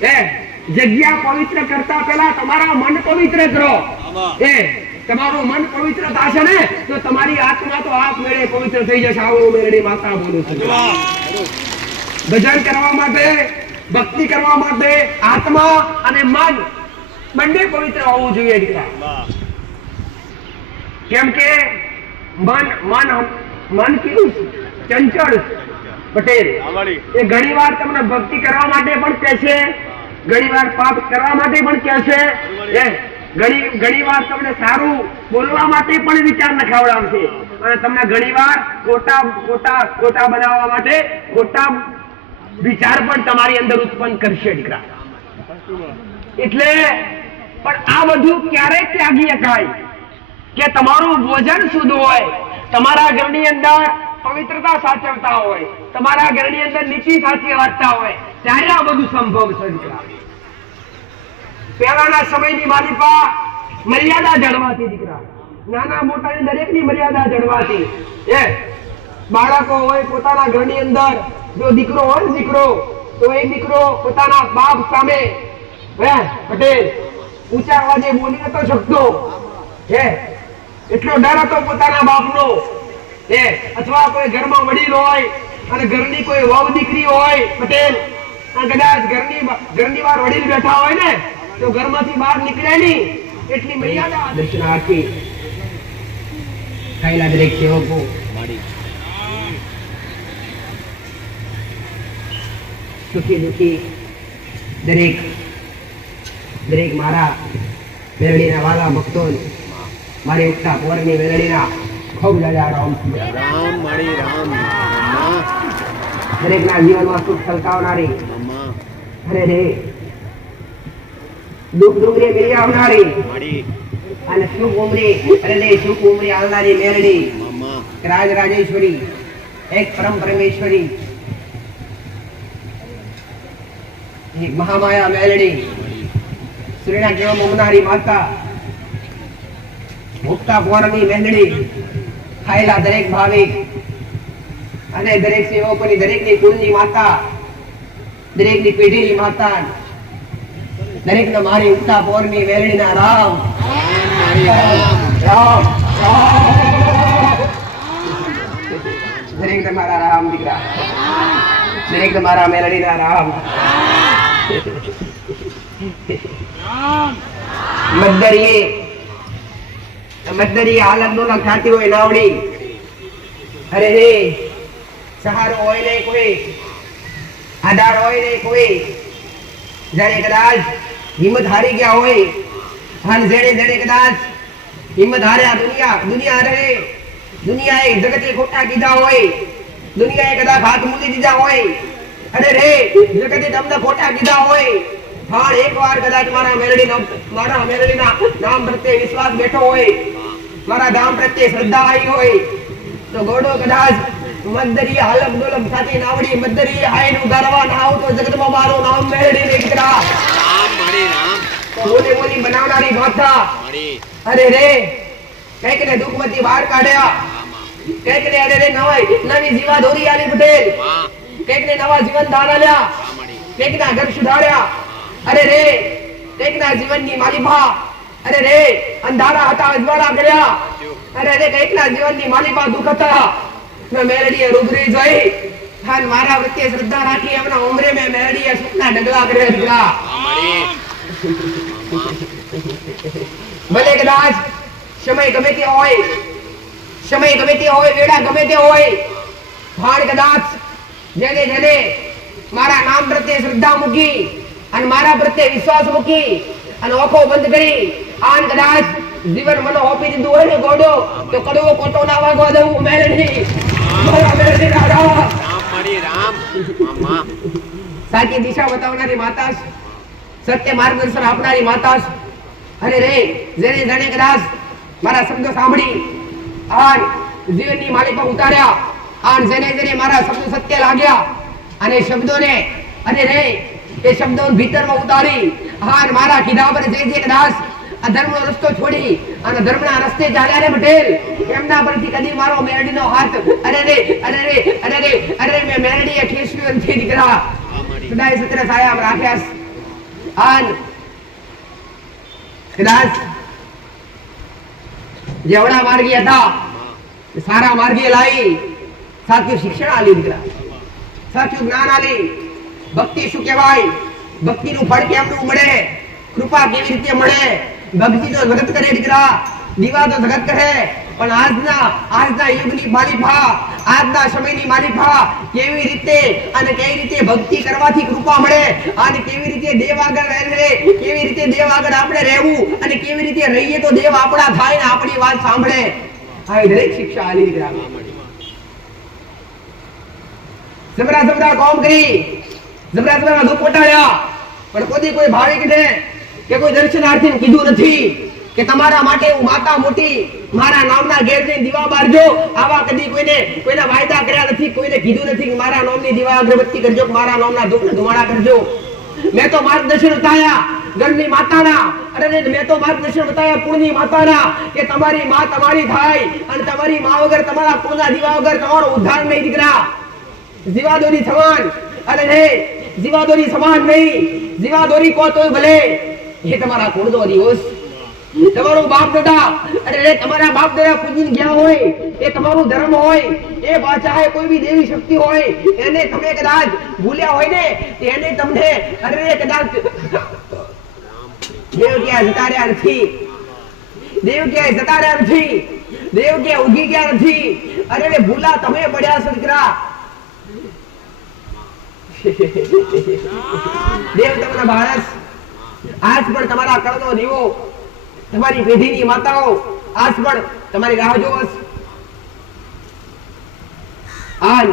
જગ્યા પવિત્ર કરતા પહેલા તમારા મન પવિત્ર કરો. તમારું મન પવિત્ર થશે ને તો તમારી આત્મા તો આપમેળે પવિત્ર થઈ જશે. આવું મેરડી માતા બોલું છું. ભજન કરવા માટે, ભક્તિ કરવા માટે આત્મા અને મન બંને પવિત્ર હોવું જોઈએ દીકરા. કેમ કે મન કેવું ચંચળ પટેલ એ ઘણીવાર તમને ભક્તિ કરવા માટે પણ કહેશે, ઘણીવાર પાપ કરવા માટે પણ કહેશે, ઘણીવાર તમને સારું બોલવા માટે પણ વિચાર નખાવડાવશે અને તમને ઘણીવાર ખોટા બનાવવા માટે ખોટા વિચાર પણ તમારી અંદર ઉત્પન્ન કરશે દીકરા. એટલે પણ આ બધું ક્યારે ત્યાગી શકાય કે તમારું ભોજન શુદ્ધ હોય, તમારા ઘરની અંદર પવિત્રતા સાચવતા હોય, તમારા ઘરની અંદર નીતિ સાચી રાખતા હોય, ત્યારે આ બધું સંભવ છે દીકરા. પહેલાના સમયની માલિપા મર્યાદા જળવાતી દીકરા. નાના મોટા દરેકની મર્યાદા જળવાતી. બાળકો હોય પોતાના ઘરની અંદર, જો દીકરો હોય દીકરો તો એ દીકરો પોતાના બાપ સામે પટેલ ઊંચા અવાજે બોલી નતો શકતો. એટલો ડર હતો પોતાના બાપનો. અથવા કોઈ ઘરમાં વડીલ હોય અને ઘરની કોઈ વહુ દીકરી હોય પટેલ, કદાચ ઘરની બહાર વડીલ બેઠા હોય ને તો ઘરમાંથી બહાર નીકળે નહીં એટલી મર્યાદા. દર્શનાર્થી થયેલા દરેક સેવકો સુખી દુખી દરેક મારા મેરડીના વાલા ભક્તો મારી ઉગતા પોરની મેરડીના ખૂબ જાજા રામ મારી રામ. દરેકના જીવનમાં સુખ છલકાવનારી, અરે રે દુઃખ ડુંગરી મેળી આવનારી અને સુખ ઉમરી આવનારી મેરડી રાજ રાજેશ્વરી, એક પરમ પરમેશ્વરી, એક મહામાયા મેરડી, શ્રીના કેવા ઉમનારી માતા, મુક્તા પોરની મેંદડી, ખાયેલા દરેક ભાવિક અને દરેક સેવકોની, દરેકની કુળની માતા, દરેકની પેઢીની માતા, દરેકને મારી ઉગતા પોરની મેરડીના રામ રામ દરેકને મારા રામ દીકરા, દરેકને મારા મેરડીના રામ. મદ્દરી હાલત નો ખ્યાતિ હોય નાવડી. અરે હે સહારો હોય ને કોઈ, આધાર હોય ને કોઈ, જયારે કદાચ હિંમત હારી ગયા હોય અને જેને કદાચ હિંમત હાર્યા, દુનિયા રહે, દુનિયાએ જગતે ખોટા કીધા હોય, દુનિયાએ કદાચ હાથ મૂકી દીધા હોય, અરે રે જગતે તમને ખોટા કીધા હોય, પણ એકવાર કદાચ મારા મેરડીના નામ પ્રત્યે વિશ્વાસ બેઠો હોય, મારા ધામ પ્રત્યે શ્રદ્ધા આવી હોય તો ગોડો કદાચ મદ્દરી હાલક ડોલક સાચી નાવડી, મદ્દરી હાઈન ઉધારવા ના આવતો જગતમાં મારું નામ મેરડી ને દીકરા રામ મારી રામ. તો બોલી બનાવનારી માતા, અરે રે કઈક ને દુઃખમાંથી બહાર કાઢ્યા, કઈક ને અરે રે નવી જીવા દોરી આલી પટેલ, કઈક ને નવા જીવન દાન આલ્યા, કઈક ના ઘર સુધાર્યા, અરે રે કઈક ના જીવનની માલિપા, અરે રે અંધારા હતા અજવાળા કર્યા, અરે રે કઈક ના જીવનની માલિપા દુઃખ હતા. મેં મેરડીએ રૂબરી જોઈ અને મારા પ્રત્યે શ્રદ્ધા રાખી એમના ઉમરે મેં મેરડીએ સુખના ડગલા કર્યા દીકરા. ભલે કદાચ સમય ગમે તે હોય, વેળા ગમે તે હોય, પણ કદાચ જેને મારા નામ પ્રત્યે શ્રદ્ધા મૂકી અને મારા પ્રત્યે વિશ્વાસ મૂકી અને આંખો બંધ કરી આન કદાચ જીવન મને આપી દીધું હોય ને ગોડો તો કડવો કોટો ના વાગવા દઉં મેરડી સાચી દિશા બતાવનારી માતા, સત્ય માર્ગદર્શન આપનારી માતા. અરે રે જેને કદાચ મારા શબ્દો સાંભળી આન જીવનની માલિકા ઉતાર્યા, આન જેને મારા શબ્દો સત્ય લાગ્યા અને શબ્દોને અરે રે એ શબ્દો ભીતરમાં ઉતારી આન મારા કીધા પર જે કદાચ અધર્મનો રસ્તો છોડી અને ધર્મના રસ્તે ચાલ્યા રે પટેલ, એમના પરથી કદી મારો મેરડીનો હાથ અરે રે મેં મેરડીએ ખેંચ્યો નથી દીકરા. સદાય સત્ર સાયા રાખ્યા આન કદાચ જેવડા માર્ગી હતા સારા માર્ગી લાવી સાચું શિક્ષણ આલી દીકરા, સાચું જ્ઞાન આલી. ભક્તિ શું કહેવાય, ભક્તિનું ફળ કેમનું મળે, કૃપા કેવી રીતે મળે. ભક્તિ તો જગત કરે દીકરા, દીવા તો જગત કરે, પણ આજના યુગની માલિફા, આજના સમયની માલિફા કેવી રીતે અને કેવી રીતે ભક્તિ કરવાથી કૃપા મળે અને કેવી રીતે દેવ આગળ રહે, કેવી રીતે દેવ આગળ આપણે રહેવું અને કેવી રીતે રહીએ તો દેવ આપણા થાય ને આપણી વાત સાંભળે. આ દરેક શિક્ષા આલી દીકરા. જબરા કોમ કરી, જબરા દુઃખ પટાડ્યા, પણ કોઈ ભાવિકને કે કોઈ દર્શનાર્થીને કીધું નથી કે તમારા માટે હું માતા મોટી મારા નામના ઘેર જઈને દીવા બારજો. આવા કદી કોઈના વાયદા કર્યા નથી, કોઈને કીધું નથી કે મારા નામની દીવા અગરબત્તી કરજો, મારા નામના ધુમાડા કરજો. મેં તો માર્ગદર્શન બતાયા ઘરની માતાના, અરે મેં તો માર્ગદર્શન બતાયા કુળની માતાના કે તમારી માં તમારી થાય અને તમારી માં વગર, તમારા કુળના દીવા વગર તમારો ઉદ્ધાર નહીં દીકરા. જીવાદોરી સમાન, અરે હે જીવાદોરી સમાન નહીં, જીવાદોરી કો તોય ભલે એ તમારા કુળનો દિવસ, તમારો બાપ દાદા, અરે તમારા બાપ દાદા પૂજીને ગયા હોય એ તમારું ધર્મ હોય, એ ચાહે કોઈ બી દેવી શક્તિ હોય એને તમે કદાચ ભૂલ્યા હોય ને એને તમને અરે કદાચ દેવ ક્યાં જતા રહ્યા નથી, દેવ ક્યાં જતા રહ્યા નથી, દેવ ક્યાં ઉગી ગયા નથી. અરે ભૂલા તમે પડ્યા છો દીકરા. દેવ તમારા ભારત આજ પણ તમારા કળનો દીવો, તમારી પેઢીની માતાઓ આજ પણ તમારી રાહ જોવે છે. આજ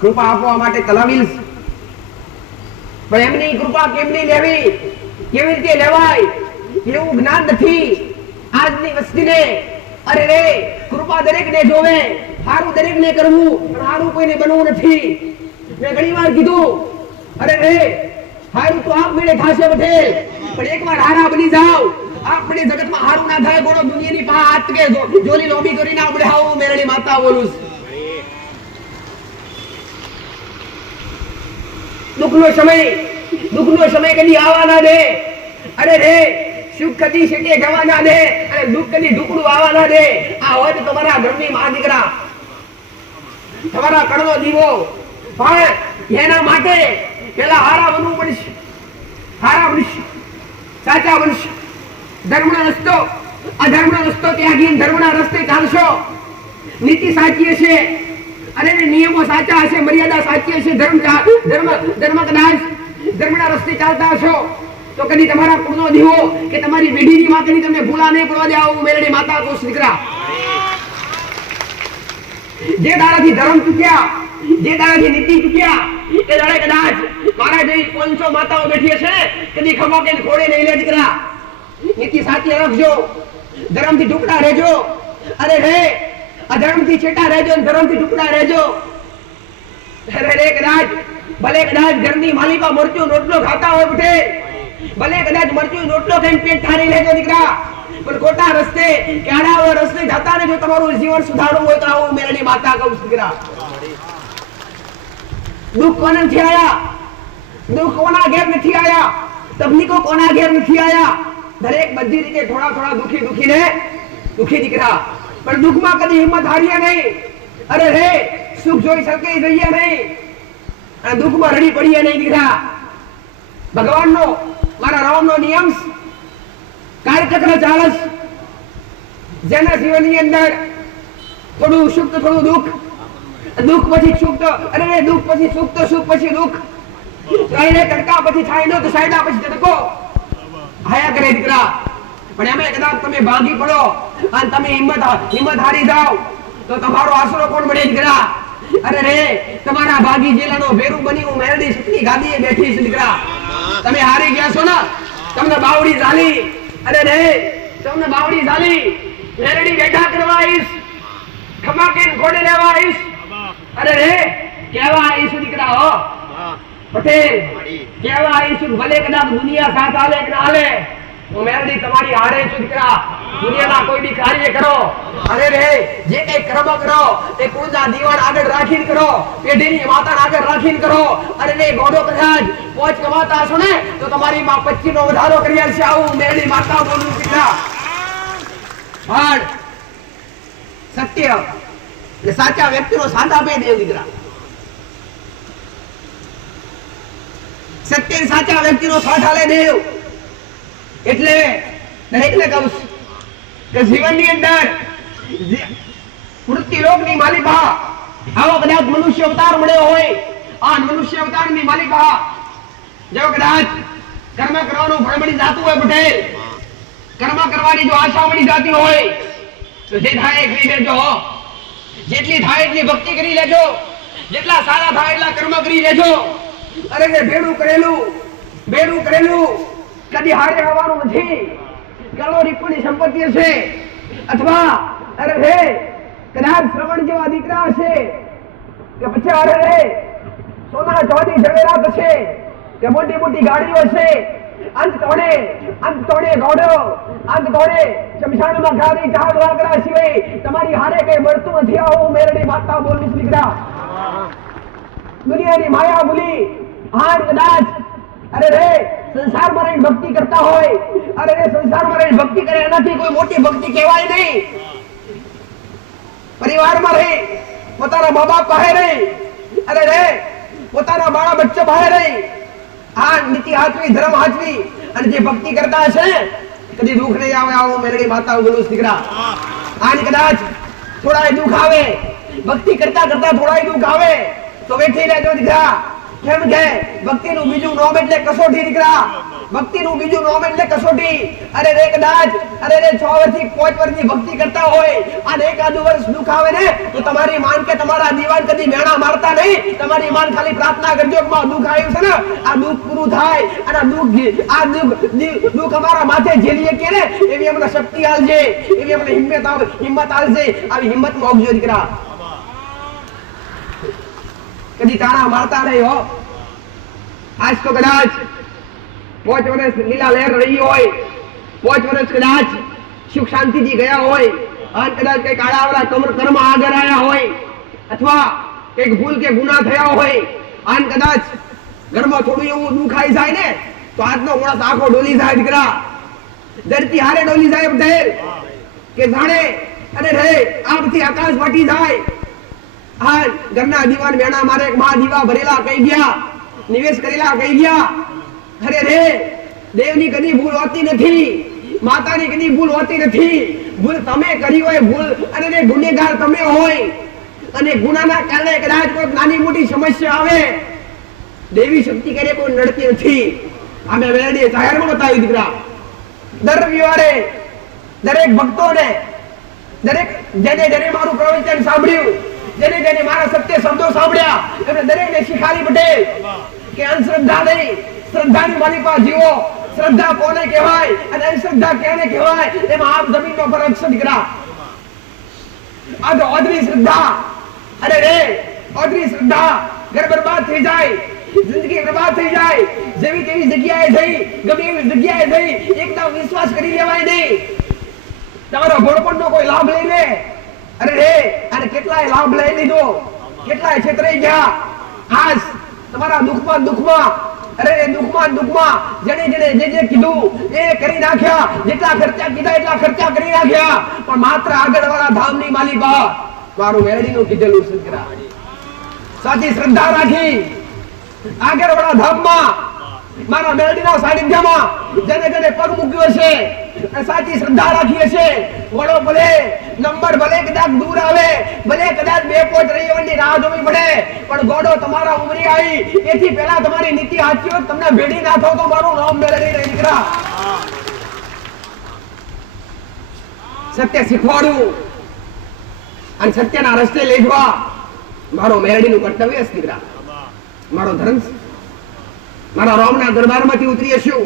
કૃપા આપવા માટે તલાવીલ, પણ એમની કૃપા કેમની લેવી, કેવી રીતે લેવાય એવું જ્ઞાન નથી આજની વસ્તીને. અરે રે કૃપા દરેકને જોવે, હારું દરેકને કરવું, પણ હારું કોઈને બનવું નથી. મેં ઘણી વાર કીધું અરે રે હારું તો આપ મેળે થાશે પટેલ, પણ એકવાર હારા બની જાવ. આપણે જગતમાં હારું ના થાય બોલો દુનિયાની પા હાથ કે જોલી લોબી કરીને આપણે આવું મેરડી માતા બોલું. દુઃખનો સમય કદી આવવા ના દે. અરે રે સુખ કદી શેકે જવા ના દે અને દુઃખ કદી ઢુકડું આવવા ના દે. આ હોય તો તમારા ઘરની મા દીકરા, તમારા કણનો દીવો. પણ એના માટે પેલા હારા બનવું પડશે, હારા બનશે, સાચા બનશે. ધર્મનો રસ્તો અધર્મનો રસ્તો ત્યાગી ધર્મના રસ્તે ચાલશો, નીતિ સાચી હશે અને નિયમો સાચા હશે, મર્યાદા સાચી હશે, ધર્મ કદાચ ધર્મના રસ્તે ચાલતા હશો તો કદી તમારા કુળનો દીવો કે તમારી પેઢીની માં કદી તમને ભૂલા નહીં પડવા દે. આવું મેરડી માતા તો દીકરા. જે દાડાથી ધર્મ ચૂક્યા, જે દાડાથી નીતિ ચૂક્યા એ દાડે કદાચ મારા જેવી 500 માતાઓ બેઠી હશે કદી ખમા કે ખોડે નહીં લે દીકરા. નીતિ સાચી રાખજો, ધર્મથી ટુકડા રહેજો. અરે રે અધર્મથી છેટા રહેજો, ધર્મથી ટુકડા રહેજો. અરે રે કદાચ ભલે કદાચ ઘરની માલિકા મરચું રોટલો ખાતા હોય બેઠે, ભલે કદાચ મરચું રોટલો ખાઈને પેટ ઠારી લેજો દીકરા, પણ ખોટા રસ્તે ક્યાડા રસ્તે જતા ને જો તમારું જીવન સુધારવું હોય તો આવું મેરડી માતા કહું દીકરા. દુઃખ કોના નથી આયા, દુઃખ કોના ઘેર નથી આયા, તકલીફો કોના ઘેર નથી આયા. દરેક બધી રીતે થોડા દુખી દીકરા, પણ દુઃખમાં કદી હિંમત હાર્યા નહીં. અરે રે સુખ જોઈ શકે જઈએ નહીં અને દુઃખમાં રડી પડીએ નહીં દીકરા. ભગવાનનો મારા રામનો નિયમ કાર્યચક્ર ચાલસ, જેના જીવનની અંદર થોડું સુખ તો થોડું દુઃખ, દુઃખ પછી સુખ તો અરે દુઃખ પછી સુખ તો સુખ પછી દુઃખ, તડકા પછી છાંયડો તો છાંયડા પછી તડકો હાયા કરે દીકરા. પણ એમાં કદાચ તમે ભાગી પડો અને તમે હિંમત હારી જાઓ તો તમારો આશરો કોણ મળે દીકરા. અરે રે તમારા ભાગી જિલ્લાનો ભેરું બની હું મેરડી સુખની ગાદીએ બેઠી છું દીકરા. તમે હારી ગયા છો ને, તમને બાવડી ઝાલી, અરે રે તમને બાવડી ઝાલી, મેરડી બેઠા કરવા આવીશ, ખમાકે ઘોડે લેવા આવીશ. અરે રે કેવા આવીશું દીકરા હો પટેલ, કેવા આવીશું. ભલે કદાચ દુનિયા સાથ આલે કે ના આલે, હું મેરડી તમારી હારે છું દીકરા. દુનિયાના કોઈ બી કાર્ય કરો, અરે રે જે કઈ કર્મ કરો એ કુળના દીવાન આગળ રાખીને કરો, પેઢીની માતાને આગળ રાખીને કરો. અરે રે ગોડો કદાચ પોચ કમાતા હશો ને તો તમારી માં 25 નો વધારો કરી આલશે. આવું મેરડી માતા બોલું દીકરા. પણ સત્ય એટલે સાચા વ્યક્તિનો સાદા બે દેવ દીકરા. સત્ય સાચા વ્યક્તિનો સાથ આલે દેવ. એટલે દરેકને કહું કે જીવનની અંદર મૃત્યુલોકની માલિકા આવો કદાચ મનુષ્ય અવતાર મળ્યો હોય, આ મનુષ્ય અવતારની માલિકા જો કદાચ કર્મ કરવાનું ફળ મળી જાતું હોય, પટેલ કર્મ કરવાની જો આશા મળી જાતી હોય તો જે થાય એ કરી લેજો. જેટલી થાય એટલી ભક્તિ કરી લેજો, જેટલા સારા થાય એટલા કર્મ કરી લેજો. અરે જે ભેડું કરેલું કદી હારે આવવાનું નથી. કરોડો રૂપિયાની સંપત્તિ હશે અથવા અરે રે કદાચ શ્રવણ જેવા દીકરા હશે કે પછી અરે રે સોના ચાંદી જવેરાત હશે કે મોટી મોટી ગાડીઓ હશે, અંત તોડે ગોડો, અંત તોડે શમશાનમાં ગાડી ચાર લાકડા સિવાય તમારી હારે કઈ મળતું નથી. આવું મેરડી માતા બોલું દીકરા. દુનિયાની માયા ભૂલી હાર કદાચ અરે રે સંસારમાં રહીને ભક્તિ કરતા હોય, અરે રે સંસારમાં રહીને ભક્તિ કરે એનાથી કોઈ મોટી ભક્તિ કહેવાય નહીં. પરિવારમાં રહી પોતાના મા બાપ પાસે રહી, અરે રે પોતાના બાળા બચ્ચો પાસે રહી આ નીતિ હાચવી, ધર્મ હાચવી અને જે ભક્તિ કરતા હશે કદી દુઃખ નહીં આવે. આવો મેરડી માતા બોલું દીકરા. આની કદાચ થોડા દુઃખ આવે, ભક્તિ કરતા કરતા થોડા દુઃખ આવે તો બેઠી રહેજો દીકરા. કેમ કે ભક્તિનું બીજું નામ એટલે કસોટી દીકરા. ભક્તિનું બીજું નામ એટલે કસોટી. અરે રે કદાચ અરે રે 6 વર્ષથી 5 વર્ષની ભક્તિ કરતા હોય અને એકાદું વર્ષ દુઃખ આવે ને તો તમારી માન કે તમારા દીવાન કદી મેણા મારતા નહીં. તમારી માન ખાલી પ્રાર્થના કરજો કે દુઃખ આવ્યું છે ને આ દુઃખ પૂરું થાય અને આ દુઃખ અમારા માથે ઝેલીએ કે ને એવી અમને શક્તિ આલજે, એવી અમને હિંમત આલજે. આવી હિંમત મોકજો દીકરા. કદી તાણા મારતા નહીં હો. આજ તો કદાચ 5 વર્ષ લીલા લહેર રહી હોય, 5 વર્ષ કદાચ સુખ શાંતિથી ગયા હોય અને કદાચ કઈક આડાવડા કર્મ આગળ આવ્યા હોય અથવા કઈક ભૂલ કે ગુના થયા હોય અને કદાચ ઘરમાં થોડું એવું દુખાઈ જાય ને તો આજનો માણસ આખો ડોલી જાય દીકરા. ધરતી હારે ડોલી જાય પટેલ કે જાણે અને રે આમથી આકાશ ફાટી જાય. હા ઘરના દીવાન મેણા મારે મા દીવા ભરેલા કહી ગયા, નિવેશ કરેલા કહી ગયા. અરે રે દેવની કદી ભૂલ હોતી નથી, માતાની કદી ભૂલ હોતી નથી. ભૂલ તમે કરી હોય ભૂલ અને રે ગુનેગાર તમે હોય અને ગુનાના કારણે કદાચ કોઈ નાની મોટી સમસ્યા આવે દેવી શક્તિ કરે કોઈ નડતી નથી. અમે વેરડીએ જાહેરમાં બતાવી દીકરા. દર રવિવારે દરેક ભક્તોને જેને મારું પ્રવચન સાંભળ્યું, જેને મારા સત્ય શબ્દો સાંભળ્યા એમને દરેકને શીખાલી પટેલ કે અંધશ્રદ્ધા નહીં, શ્રદ્ધાની માલિકા જીવો. શ્રદ્ધા કોને કહેવાય અને અંધશ્રદ્ધા કેને કહેવાય એમાં આપ જમીનનો ફરક છે દીકરા. આ તો ઓદરી શ્રદ્ધા, અરે રે ઓદરી શ્રદ્ધા ઘર બરબાદ થઈ જાય, જિંદગી બરબાદ થઈ જાય. જેવી તેવી જગ્યાએ જઈ ગમે એવી જગ્યાએ જઈ એકદમ વિશ્વાસ કરી લેવાય નહીં. તમારો ભોળપણનો કોઈ લાભ લઈ લે, અરે રે અને કેટલાય લાભ લઈ લીધો, કેટલાય છેતરાઈ ગયા. આજ તમારા દુઃખમાં અરે દુઃખમાં જેને જે કીધું એ કરી નાખ્યા. જેટલા ખર્ચા કીધા એટલા ખર્ચા કરી નાખ્યા પણ માત્ર આગળવાળા ધામની માલિકા મારું મેરડીનું કીધેલું સંકરા. સાચી શ્રદ્ધા રાખી આગળવાળા ધામમાં મારા મેરડીના સાનિધ્યમાં જેને પગ મૂક્યો છે સાચી શ્રદ્ધા રાખી હશે વડો ભલે નંબર ભલે કદાચ દૂર આવે, ભલે કદાચ 2 પોટ રવિવારની રાહ જોવી પડે પણ ગોડો તમારા ઉમરી આવી એથી પહેલા તમારી નીતિ હાચી હોત તમને ભેડી ના થાવ તો મારું નામ મેળવી રહી દીકરા. સત્ય શીખવાડું અને સત્યના રસ્તે લઈ જવા મારો મેરડીનું કર્તવ્ય છે દીકરા. મારો ધર્મ છે. મારા રોમના દરબારમાંથી ઉતરી હશું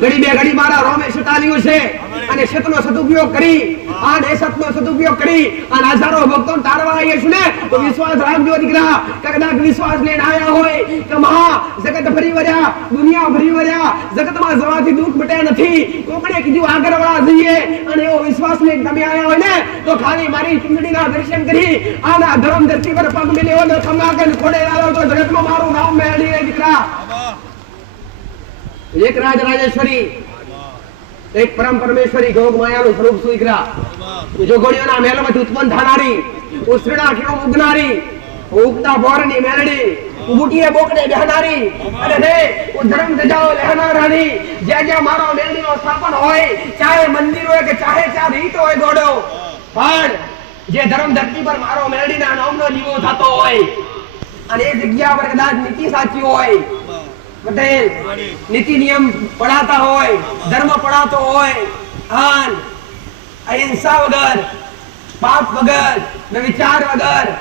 ઘડી બે ઘડી મારા રોમે સતાલ્યું છે અને સતનો સદુપયોગ કરી અને સતનો સદુપયોગ કરી અને હજારો ભક્તો તારવા આવ્યા છે ને તો વિશ્વાસ રાખજો દીકરા કદાચ વિશ્વાસ લઈને આયા હોય કે મહા જગત ફરી વર્યા દુનિયા ફરી વર્યા જગતમાં જવાથી દુઃખ મટે નથી કોકણે કીધું આગળ વાળા જઈએ અને એવો વિશ્વાસ લઈને તમે આયા હોય ને તો ખાલી મારી ચૂંટણીના દર્શન કરી આના ધર્મ ધરતી પર પગ મેલ્યો ને ખમાગન ખોડે લાવો તો જગતમાં મારું નામ મેળવી રે દીકરા એક રાજ રાજેશ્વરી એક પરમ પરમેશ્વરી ગોગ માયાનું સ્વરૂપ સુઈકરા જોગણીઓના મહેલમાંથી ઉત્પન્ન થનારી ઉસરણા કિરણ ઉગનારી ઉગતા બોરની મેલડી બુટીએ બોકડે બેહનારી અને રે ધર્મ ધજાઓ લહેનારાની જ્યાં જ્યાં મારો મેલડીનો સ્થાપન હોય ચાહે મંદિર હોય કે ચાહે ચા રીત હોય ગોડો પણ જે ધર્મ ધરતી પર મારો મેલડીના નામનો દીવો થતો હોય અને એ જગ્યા પર કદાચ નીતિ સાચી હોય પટેલ નીતિ નિયમ પડાતા હોય ધર્મ પડાતો હોય આન અહિંસા વગર પાપ વગર વિચાર વગર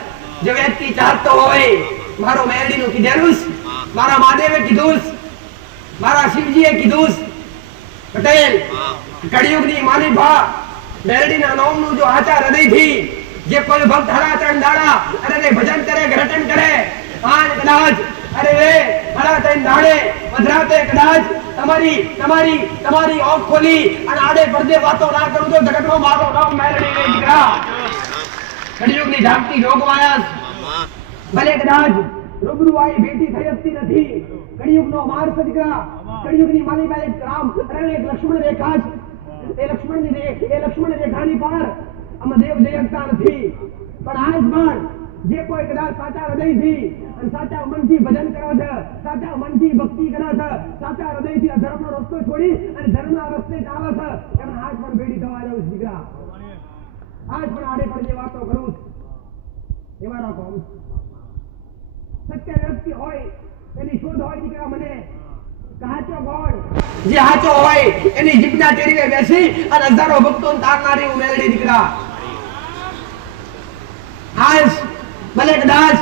જે વ્યક્તિ ચાહતો હોય મારો મેલડીનું કીધેલું મારા મહાદેવે કીધું મારા શિવજીએ કીધું પટેલ કળિયુગની માલિભા મેલડીના નામનું જો આચાર હૃદયથી જે કોઈ ભક્ત હરા ત્રણ દાડા અને ભજન કરે રટન કરે આન કદાચ અરે રે હરા ત્રણ દાડે મધરાતે કદાચ તમારી આંખ ખોલી અને આડે પડદે વાતો ના કરું તો જગતમાં મારો નામ મેલડી રે દીકરા કળિયુગની જાગતી જોગવાયાસ ભલે કદાચ રૂબરૂ આવી ભેટી થઈ શકતી નથી કળિયુગનો માર્ગ દીકરા કળિયુગની માલિકા એક રામ અને એક લક્ષ્મણ રેખા એ લક્ષ્મણ રેખાની પાર આમાં દેવ દેવતા નથી પણ આજ પણ જે કોઈ કદાચ સાચા હૃદયથી અને સાચા મનથી ભજન કરે છે સાચા મનથી ભક્તિ કરે છે સાચા હૃદયથી અધર્મનો રસ્તો છોડી અને ધર્મના રસ્તે ચાલે છે એમને આજ પણ ભેટી થવા જાઉં દીકરા આજ પણ આડે પડદે વાતો કરું એ મારા કોમ સત્ય વ્યક્તિ હોય એની શોધ હોય દીકરા મને કાચો ગોળ જે હાચો હોય એની જીભના ટેરીએ બેસી અને હજારો ભક્તોને તારનારી હું મેલડી દીકરા આજ ભલે કદાચ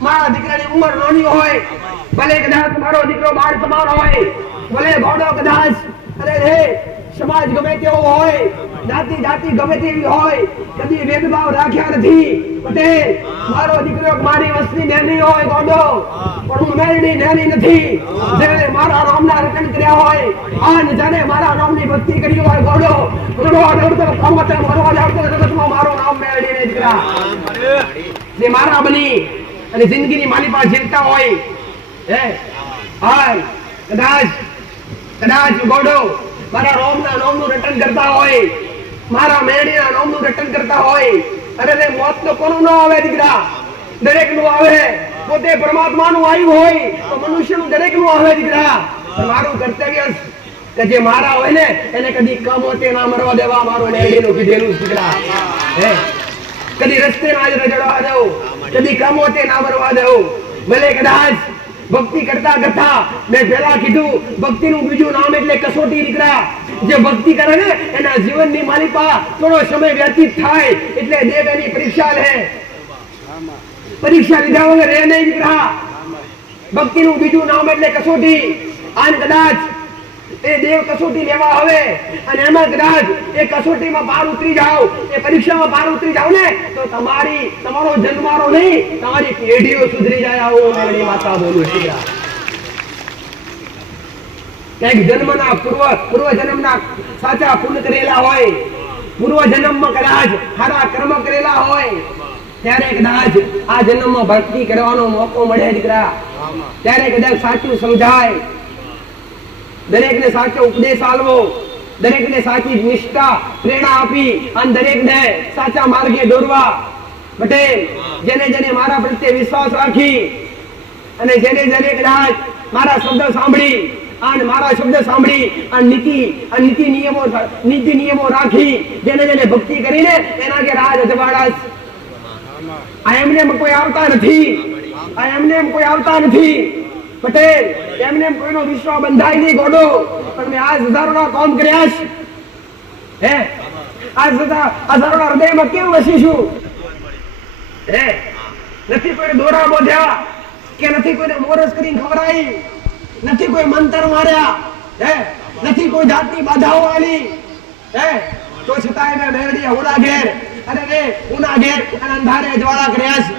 મારા દીકરાની ઉંમર નાની હોય ભલે કદાચ મારો દીકરો બાળ સમાન હોય ભલે ઘોડો કદાચ અરે રે સમાજ ગમે તેવો હોય જાતિ ગમે તેવી હોય કદી ભેદભાવ રાખ્યા નથી પટેલ મારો દીકરો મારી વસ્તી નાની હોય ગોડો પણ હું મેલડી નાની નથી જેને મારા નામના રટન કર્યા હોય અને જેને મારા નામની ભક્તિ કરી હોય ગોડો મારો નામ મેલડી ને દીકરા જે મારા બની અને જિંદગીની મારી પાસે જીવતા હોય હે હાય કદાચ ગોડો મારા રોમના નામનું રટન કરતા હોય મારા મેળડીના નામનું રટન કરતા હોય અરે રે મોત તો કોનું ન આવે દીકરા દરેક નું આવે પોતે પરમાત્માનું આવ્યું હોય તો મનુષ્યનું દરેક નું આવે દીકરા મારું કર્તવ્ય કે જે મારા હોય ને એને કદી કમોતે ના મરવા દેવા મારો મેળડીનું કીધેલું દીકરા હે કદી રસ્તે ના રજડવા દઉં કદી કમોતે ના મરવા દઉં ભલે કદાચ ભક્તિ કરતા મેં પહેલા કીધું ભક્તિનું બીજું નામ એટલે કસોટી દીકરા જે ભક્તિ કરે ને એના જીવનની માલિકા થોડો સમય વ્યતીત થાય એટલે દેવ એની પરીક્ષા લે પરીક્ષા લીધા વગર રહે નહીં દીકરા ભક્તિનું બીજું નામ એટલે કસોટી આન કદાચ એ દેવ કસોટી લેવા આવે અને એમાં કદાચ એ કસોટીમાં પાર ઉતરી જાઓ એ પરીક્ષામાં પાર ઉતરી જાઓ ને તો તમારો જન્મારો નહીં તમારી પેઢીઓ સુધરી જાય આવું મેળી માતા બોલું છું કઈક જન્મના પૂર્વ જન્મના સાચા પુણ્ય કરેલા હોય પૂર્વ જન્મમાં કદાચ સારા કર્મ કરેલા હોય ત્યારે કદાચ આ જન્મમાં ભક્તિ કરવાનો મોકો મળે દીકરા ત્યારે કદાચ સાચું સમજાય દરેકને સાચો ઉપદેશ આલવો દરેકને સાચી નિષ્ઠા પ્રેરણા આપી અને દરેકને સાચા માર્ગે દોરવા પટેલ જેને મારા પ્રત્યે વિશ્વાસ રાખી અને જેને કદાચ મારા શબ્દ સાંભળી અને નીતિ નિયમો રાખી જેને ભક્તિ કરીને એના કે રાજ અજવાળાસ આ એમને કોઈ આવતા નથી પટેલ એમને કોઈનો વિશ્વાસ બંધાય નહીં ગોડો પણ મેં આજ હજારોના કામ કર્યા હે આજ હજારોના હૃદયમાં કેવું વસીશું હે નથી કોઈ દોરા બોધ્યા કે નથી કોઈને મોરસ કરીને ખવડાવી નથી કોઈ મંતર માર્યા હે નથી કોઈ જાતની બાધાઓ આલી હે તો છતાંય મેં મેરડીએ ઉના ઘેર અને રે ઉના ઘેર અને અંધારે જ્વાળા કર્યા છે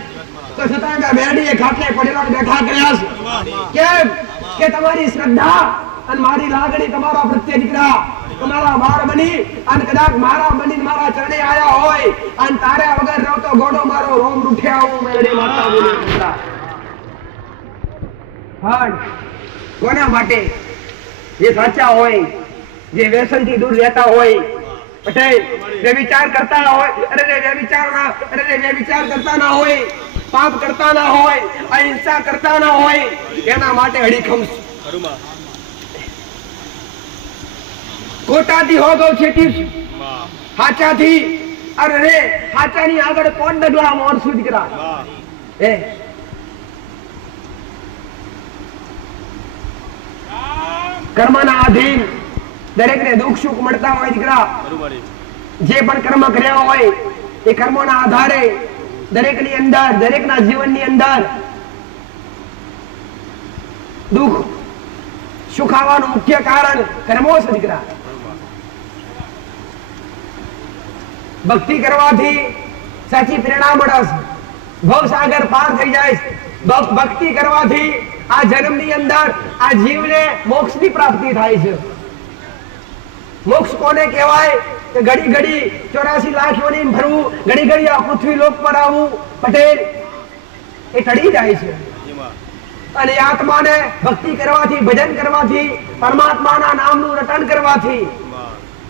તો છતાંય મેં મેરડીએ ખાટલે પડેલા બેઠા કર્યા છે કેમ કે તમારી શ્રદ્ધા અને મારી લાગણી તમારા પ્રત્યે દીકરા તમારા બાર બની અને કદાચ મારા બની મારા ચરણે આયા હોય અને તારે વગર રહો તો ગોડો મારો રોમ રૂઠે આવું મેરડી માતા બોલી દીકરા હા કોના માટે જે સાચા હોય જે વ્યસનથી દૂર રહેતા હોય પટેલ જે વિચાર કરતા હોય જે વિચાર કરતા ના હોય પાપ કરતા ના હોય અહિંસા કરતા ના હોય એના માટે અડીખમ ખોટાથી હો ગૌ છેટી હાચાથી અરે રે હાચાની આગળ કોણ ડગલા મોરસું દીકરા એ કર્મના આધીન દરેકને દુઃખ સુખ મળતા હોય દીકરા જે પણ કર્મ કર્યા હોય એ કર્મોના આધારે દરેકની અંદર દરેકના જીવનની અંદર દુઃખ સુખ આવવાનું મુખ્ય કારણ કર્મો છે દીકરા ભક્તિ કરવાથી સાચી પ્રેરણા મળે ભવસાગર પાર થઈ જાય ભક્તિ કરવાથી આ જન્મની અંદર આ જીવને મોક્ષની પ્રાપ્તિ થાય છે મોક્ષ કોને કહેવાય કે ઘડી ઘડી 84 લાખ યોની ભરવું ઘડી ઘડી આ પૃથ્વી લોક પર આવવું પટેલ એ ટળી જાય છે અને આત્માને ભક્તિ કરવાથી ભજન કરવાથી પરમાત્માના નામનું રટણ કરવાથી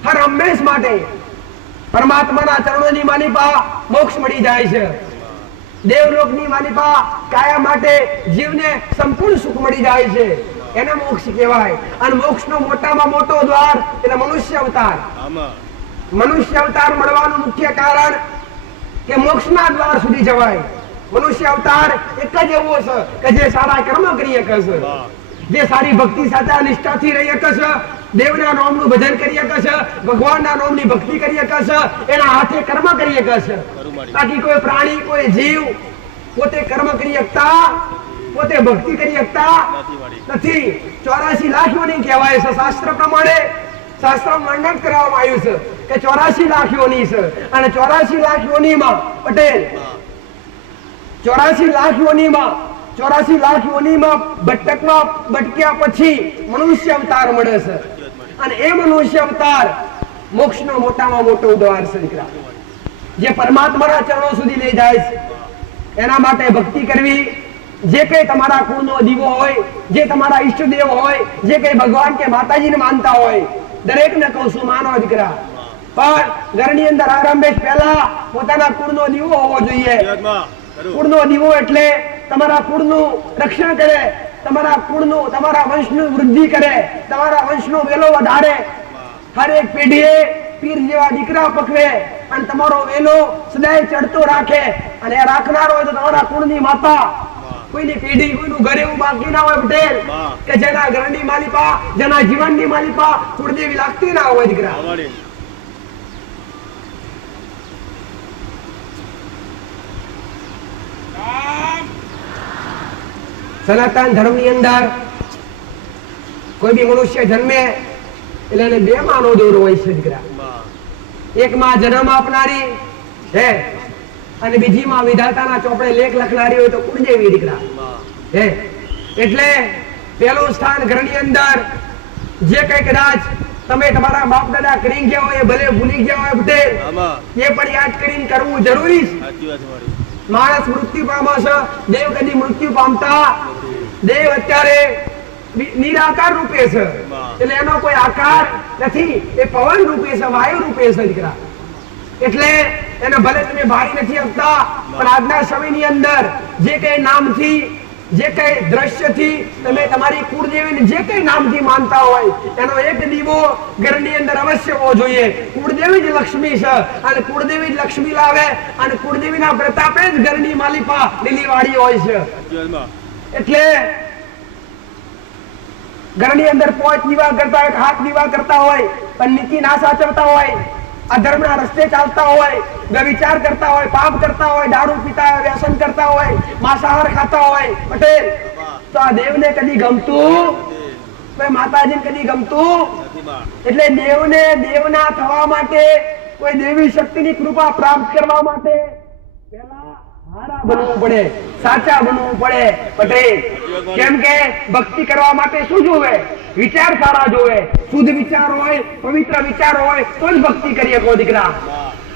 હર હંમેશ માટે પરમાત્માના ચરણોની માલિપા મોક્ષ મળી જાય છે દેવલોકની માલિપા કાયા માટે જીવને સંપૂર્ણ સુખ મળી જાય છે એને મોક્ષ કહેવાય અને મોક્ષનો મોટામાં મોટો દ્વાર એટલે મનુષ્ય અવતાર મળવાનું મુખ્ય કારણ કે મોક્ષના દ્વાર સુધી જવાય મનુષ્ય અવતાર એક જ એવો છે કે જે સારા કર્મ કરી શકે છે જે સારી ભક્તિ સાથે નિષ્ઠાથી રહી શકે છે દેવના નામનું ભજન કરી શકે છે ભગવાનના નામની ભક્તિ કરી શકે છે એના હાથે કર્મ કરી શકે છે બાકી કોઈ પ્રાણી કોઈ જીવ પોતે કર્મ કરી શકતા પોતે ભક્તિ કરી શકતા નથી 84 લાખ યોની કહેવાય છે શાસ્ત્ર પ્રમાણે શાસ્ત્ર વર્ણન કરવામાં આવ્યું છે કે 84 લાખ યોની છે અને 84 લાખ યોનીમાં પટેલ 84 લાખ યોનીમાં ભટક્યા પછી મનુષ્ય અવતાર મળે છે અને એ મનુષ્ય અવતાર મોક્ષનો મોટામાં મોટો દ્વાર છે દીકરા જે પરમાત્માના ચરણો સુધી લઈ જાય છે એના માટે ભક્તિ કરવી જે કઈ તમારા કુળનો દીવો હોય જે તમારા ઈષ્ટદેવ હોય જે કઈ ભગવાન કે માતાજીને માનતા હોય દરેકને કહું છું માનો દીકરા પણ ઘરની અંદર આરંભે પહેલા પોતાના કુળનો દીવો હોવો જોઈએ કુળનો દીવો એટલે તમારા કુળનું રક્ષણ કરે તમારા વંશનું વૃદ્ધિ કરે તમારા વંશનો વેલો વધારે હર એક પેઢીએ પીર જેવા દીકરા પકવે અને તમારો વેલો સદાય ચડતો રાખે અને રાખનારો હોય તો તમારા કુળની માતા કોઈની પેઢી કોઈનું ઘર એવું બાકી ના હોય પટેલ કે જેના ઘરની માલિપા જેના જીવનની માલિપા કુળદેવી લાગતી ના હોય દીકરા સનાતન ધર્મની અંદર કોઈ બી મનુષ્ય જન્મે એટલે એને બે માનો દોર હોય છે દીકરા એક માં જન્મ આપનારી હે અને બીજી માં વિધાતાના ચોપડે લેખ લખનારી હોય તો કુળદેવી દીકરા હે એટલે પહેલું સ્થાન ઘરની અંદર જે કઈ કદાચ તમે તમારા બાપ દાદા કરી ગયા હોય ભલે ભૂલી ગયા હોય પટેલ એ પણ યાદ કરીને કરવું જરૂરી છે માણસ મૃત્યુ પામે છે દેવ કદી મૃત્યુ પામતા દેવ અત્યારે નિરાકાર રૂપે છે એટલે એનો કોઈ આકાર નથી એ પવન રૂપે છે વાયુ રૂપે છે દીકરા એટલે એને ભલે તમે ભારી નથી આપતા પણ આજના સમયની અંદર જે કઈ નામથી જે કઈ દ્રશ્યથી તમે તમારી કુળદેવીને જે કઈ નામથી માનતા હોય એનો એક દીવો ઘરની અંદર અવશ્ય હોવો જોઈએ કુળદેવી જ લક્ષ્મી છે અને કુળદેવી જ લક્ષ્મી લાવે અને કુળદેવીના પ્રતાપે જ ઘરની માલિપા લીલીવાળી હોય છે એટલે ઘરની અંદર 5 દીવા કરતા હોય 7 દીવા કરતા હોય પણ નીતિ ના સાચવતા હોય અધર્મના રસ્તે ચાલતા હોય વ્યભિચાર કરતા હોય પાપ કરતા હોય દારૂ પીતા હોય વ્યસન કરતા હોય માંસાહાર ખાતા હોય પટેલ તો આ દેવને કદી ગમતું કોઈ માતાજીને કદી ગમતું એટલે દેવને દેવના થવા માટે કોઈ દેવી શક્તિની કૃપા પ્રાપ્ત કરવા માટે પહેલા હારા બનવું પડે, સાચા બનવું પડે પટેલ। કેમ કે ભક્તિ કરવા માટે શું જોવે? વિચાર સારા જોવે, શુદ્ધ વિચાર હોય, પવિત્ર વિચાર હોય તો જ ભક્તિ કરીએ કો દીકરા।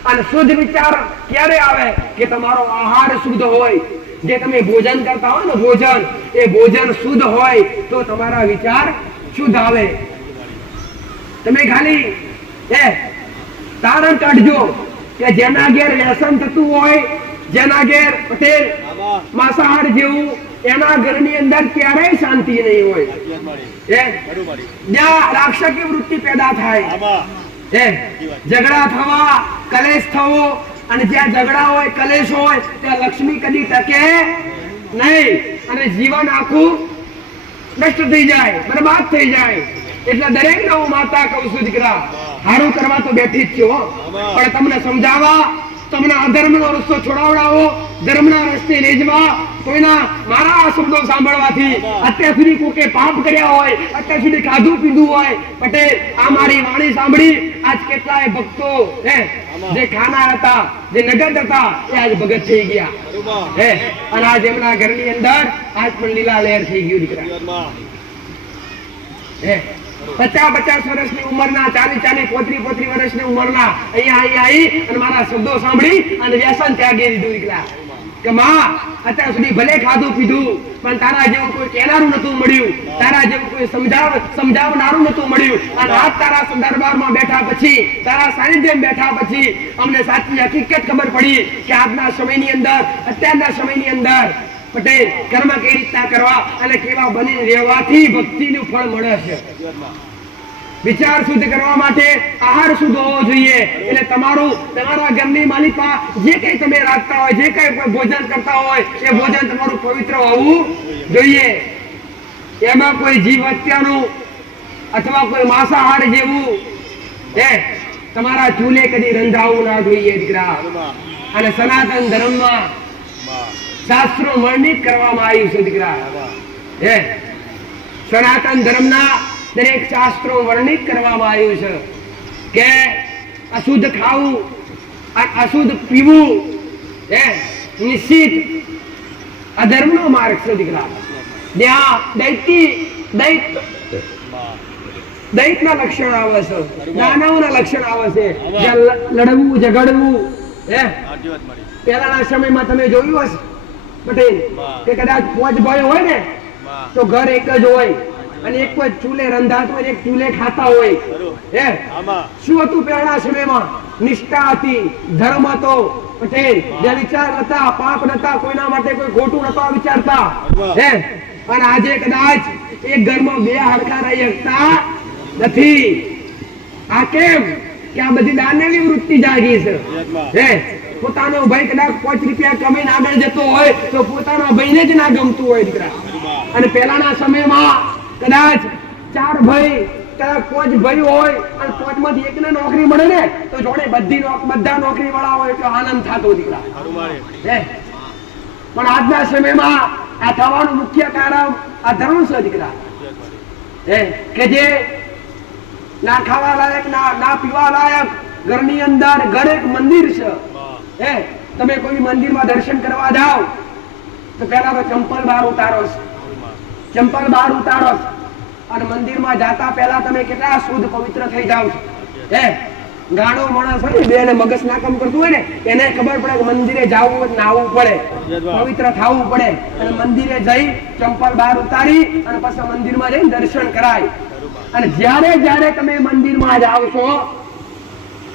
અને શુદ્ધ વિચાર ક્યારે આવે? કે તમારો આહાર શુદ્ધ હોય, જે તમે ભોજન કરતા હોય ને ભોજન, એ ભોજન શુદ્ધ હોય તો તમારા વિચાર શુદ્ધ આવે। તમે ખાલી તારણ કાઢજો કે જેના ઘેર વ્યસન થતું હોય, જેના ઘેર પટેલ માંસાહાર જેવું, એના ઘરની અંદર ક્યારેય શાંતિ નહીં હોય। જ્યાં રાક્ષસી વૃત્તિ પેદા થાય, ઝઘડા થવા, કલેશ થવો, અને જ્યાં ઝઘડા હોય, કલેશ હોય, ત્યાં લક્ષ્મી કદી ટકે નહીં અને જીવન આખું નષ્ટ થઈ જાય, બરબાદ થઈ જાય। એટલે દરેક હું માતા કહું છું દીકરા, હારું કરવા તો બેઠી જ છો, પણ તમને સમજાવવા, તમને અધર્મનો રસ્તો છોડાવડાવો, ધર્મના રસ્તે લઈ જવા, કોઈના મારા આ શબ્દો સાંભળવાથી અત્યાર સુધી કોકે પાપ કર્યા હોય, અત્યાર સુધી ખાધું પીધું હોય, પટેલ આ મારી વાણી સાંભળી આજ કેટલાય ભક્તો જે ખાના હતા, જે નગદ હતા, એ આજ ભગત થઈ ગયા અને આજ એમના ઘરની અંદર આજ પણ લીલા લહેર થઈ ગયું દીકરા। 50 વર્ષની ઉંમરના, 40 વર્ષની ઉંમરના અહીંયા આવી અને મારા શબ્દો સાંભળી અને વ્યસન ત્યાગી દીધું દીકરા કે માં અત્યાર સુધી ભલે ખાધું પીધું પણ તારા જેવું કોઈ કહેનારું નતું મળ્યું, તારા જેવું કોઈ સમજાવનારું નતું મળ્યું, અને આજ તારા દરબારમાં બેઠા પછી, તારા સાનિધ્યમાં બેઠા પછી અમને સાચી હકીકત ખબર પડી કે આજના સમયની અંદર, અત્યારના સમયની અંદર પટેલ કર્મ કઈ રીતના કરવા અને કેવા બની રહેવાથી ભક્તિનું ફળ મળે છે। વિચાર શુદ્ધ કરવા માટે આહાર શુદ્ધ હોવો જોઈએ। એટલે તમારા ઘરની માલિકા જે કઈ તમે રાખતા હોય, જે કઈ ભોજન કરતા હોય, એ ભોજન તમારું પવિત્ર હોવું જોઈએ। એમાં કોઈ જીવ હત્યાનું અથવા કોઈ માંસાહાર જેવું તમારા ચૂલે કદી રંધાવું ના જોઈએ દીકરા। અને સનાતન ધર્મમાં શાસ્ત્રો વર્ણિત કરવામાં આવ્યું છે દીકરા। સનાતન ધર્મના દરેક શાસ્ત્રો વર્ણિત કરવામાં આવ્યું છે કે અશુદ્ધ ખાવું, અશુદ્ધ પીવું નિશ્ચિત અધર્મનો માર્ગ છે દીકરા। ત્યાં દૈત્યના લક્ષણ આવે છે, દાનવના લક્ષણ આવે છે, લડવું, ઝઘડવું। પહેલાના સમયમાં તમે જોયું હશે પટેલ કે કદાચ 5 ભાઈ હોય ને તો ઘર એક જ હોય અને એક જ ચૂલે રંધાતો હોય, એક ચૂલે ખાતા હોય। શું હતું પહેલાના સમયમાં? નિષ્ઠા હતી, ધર્મ હતો પટેલ, જે વિચાર નતા, પાપ નતા, કોઈના માટે કોઈ ખોટું નતા વિચારતા। અને આજે કદાચ એક ઘરમાં 2 હાડકા રહી શકતા નથી। આ કેમ? કે આ બધી દાનવી વૃત્તિ જાગી છે। પોતાનો ભાઈ કદાચ 5 રૂપિયા કમાઈને આગળ જતો હોય તો પોતાના ભાઈને જ ના ગમતું હોય દીકરા। અને પહેલાના સમયમાં કદાચ 4 ભાઈ, કદાચ 5 ભાઈ હોય અને 5 માંથી એકને નોકરી મળે ને તો જોડે બધા નોકરી વાળા હોય તો આનંદ થતો દીકરા। પણ આજના સમયમાં આ થવાનું મુખ્ય કારણ આ ધર્મ છે દીકરા। કે જે ના ખાવા લાયક, ના પીવા લાયક ઘરની અંદર ઘર એક મંદિર છે। તમે કોઈ મંદિરમાં દર્શન કરવા જાઓ તો પહેલા તો ચંપલ બહાર ઉતારો, ચંપલ બહાર ઉતારો અને મંદિરમાં જાતા પહેલા તમે કેટલા શુદ્ધ પવિત્ર થઈ જાઓ છો। ગાણો માણસ હોય ને, બેને મગજ ના કામ કરતું હોય ને, એને ખબર પડે કે મંદિરે જવું, નાહવું પડે, પવિત્ર થવું પડે, અને મંદિરે જઈ ચંપલ બહાર ઉતારી અને પછી મંદિરમાં જઈને દર્શન કરાય। અને જ્યારે તમે મંદિરમાં જાઓ છો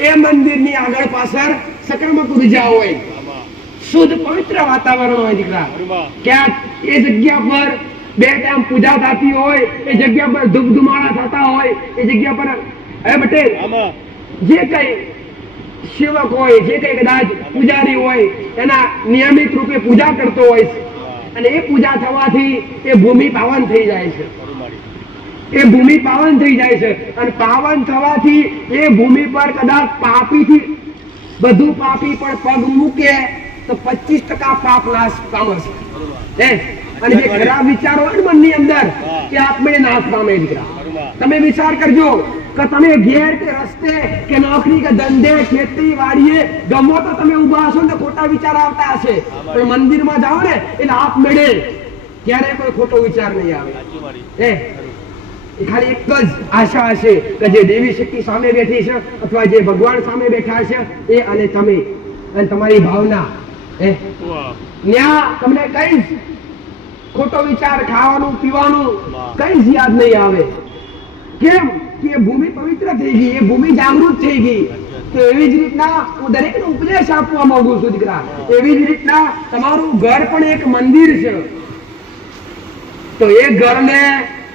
એ મંદિરની આગળ પાછળ સકારાત્મક ઉર્જા હોય, શુદ્ધ પવિત્ર વાતાવરણ હોય દીકરા। ક્યાં એ જગ્યા પર 2 ટાઈમ પૂજા થતી હોય, એ જગ્યા પર ધૂપધુમાડા થતા હોય, એ જગ્યા પર પટેલ જે કઈ સેવક હોય, જે કઈ કદાચ પૂજારી હોય, એના નિયમિત રૂપે પૂજા કરતો હોય અને એ પૂજા થવાથી એ ભૂમિ પાવન થઈ જાય છે। એ ભૂમિ પાવન થઈ જાય છે અને પાવન થવાથી એ ભૂમિ પર કદાચ પાપીથી બધું પાપી પણ પગ મૂકે તો 25% પાપ નાશ પામે છે। અને જે ખરાબ વિચારો હોય ને મનની અંદર, કે આપણે નાશ પામે દીકરા। તમે વિચાર કરજો કે તમે ઘેર કે રસ્તે કે નોકરી કે ધંધે ખેતી વાડીએ ગમો તો તમે ઊભા હશો ને ખોટા વિચાર આવતા હશે, પણ મંદિરમાં જાઓ ને એટલે આપ મેળે ક્યારે કોઈ ખોટો વિચાર નહીં આવે. ખાલી એક જ આશા હશે કે જે દેવી શક્તિ સામે બેઠી છે અથવા જે ભગવાન સામે બેઠા છે એ અને તમે અને તમારી ભાવના ત્યાં તમને કઈ ખોટો વિચાર ખાવાનું પીવાનું કઈ જ યાદ નહીં આવે. કેમ કે એ ભૂમિ પવિત્ર થઈ ગઈ, એ ભૂમિ જાગૃત થઈ ગઈ. તો એવી જ રીતના હું દરેકને ઉપદેશ આપવા માંગુ છું દીકરા, એવી જ રીતના તમારું ઘર પણ એક મંદિર છે. તો એ ઘરને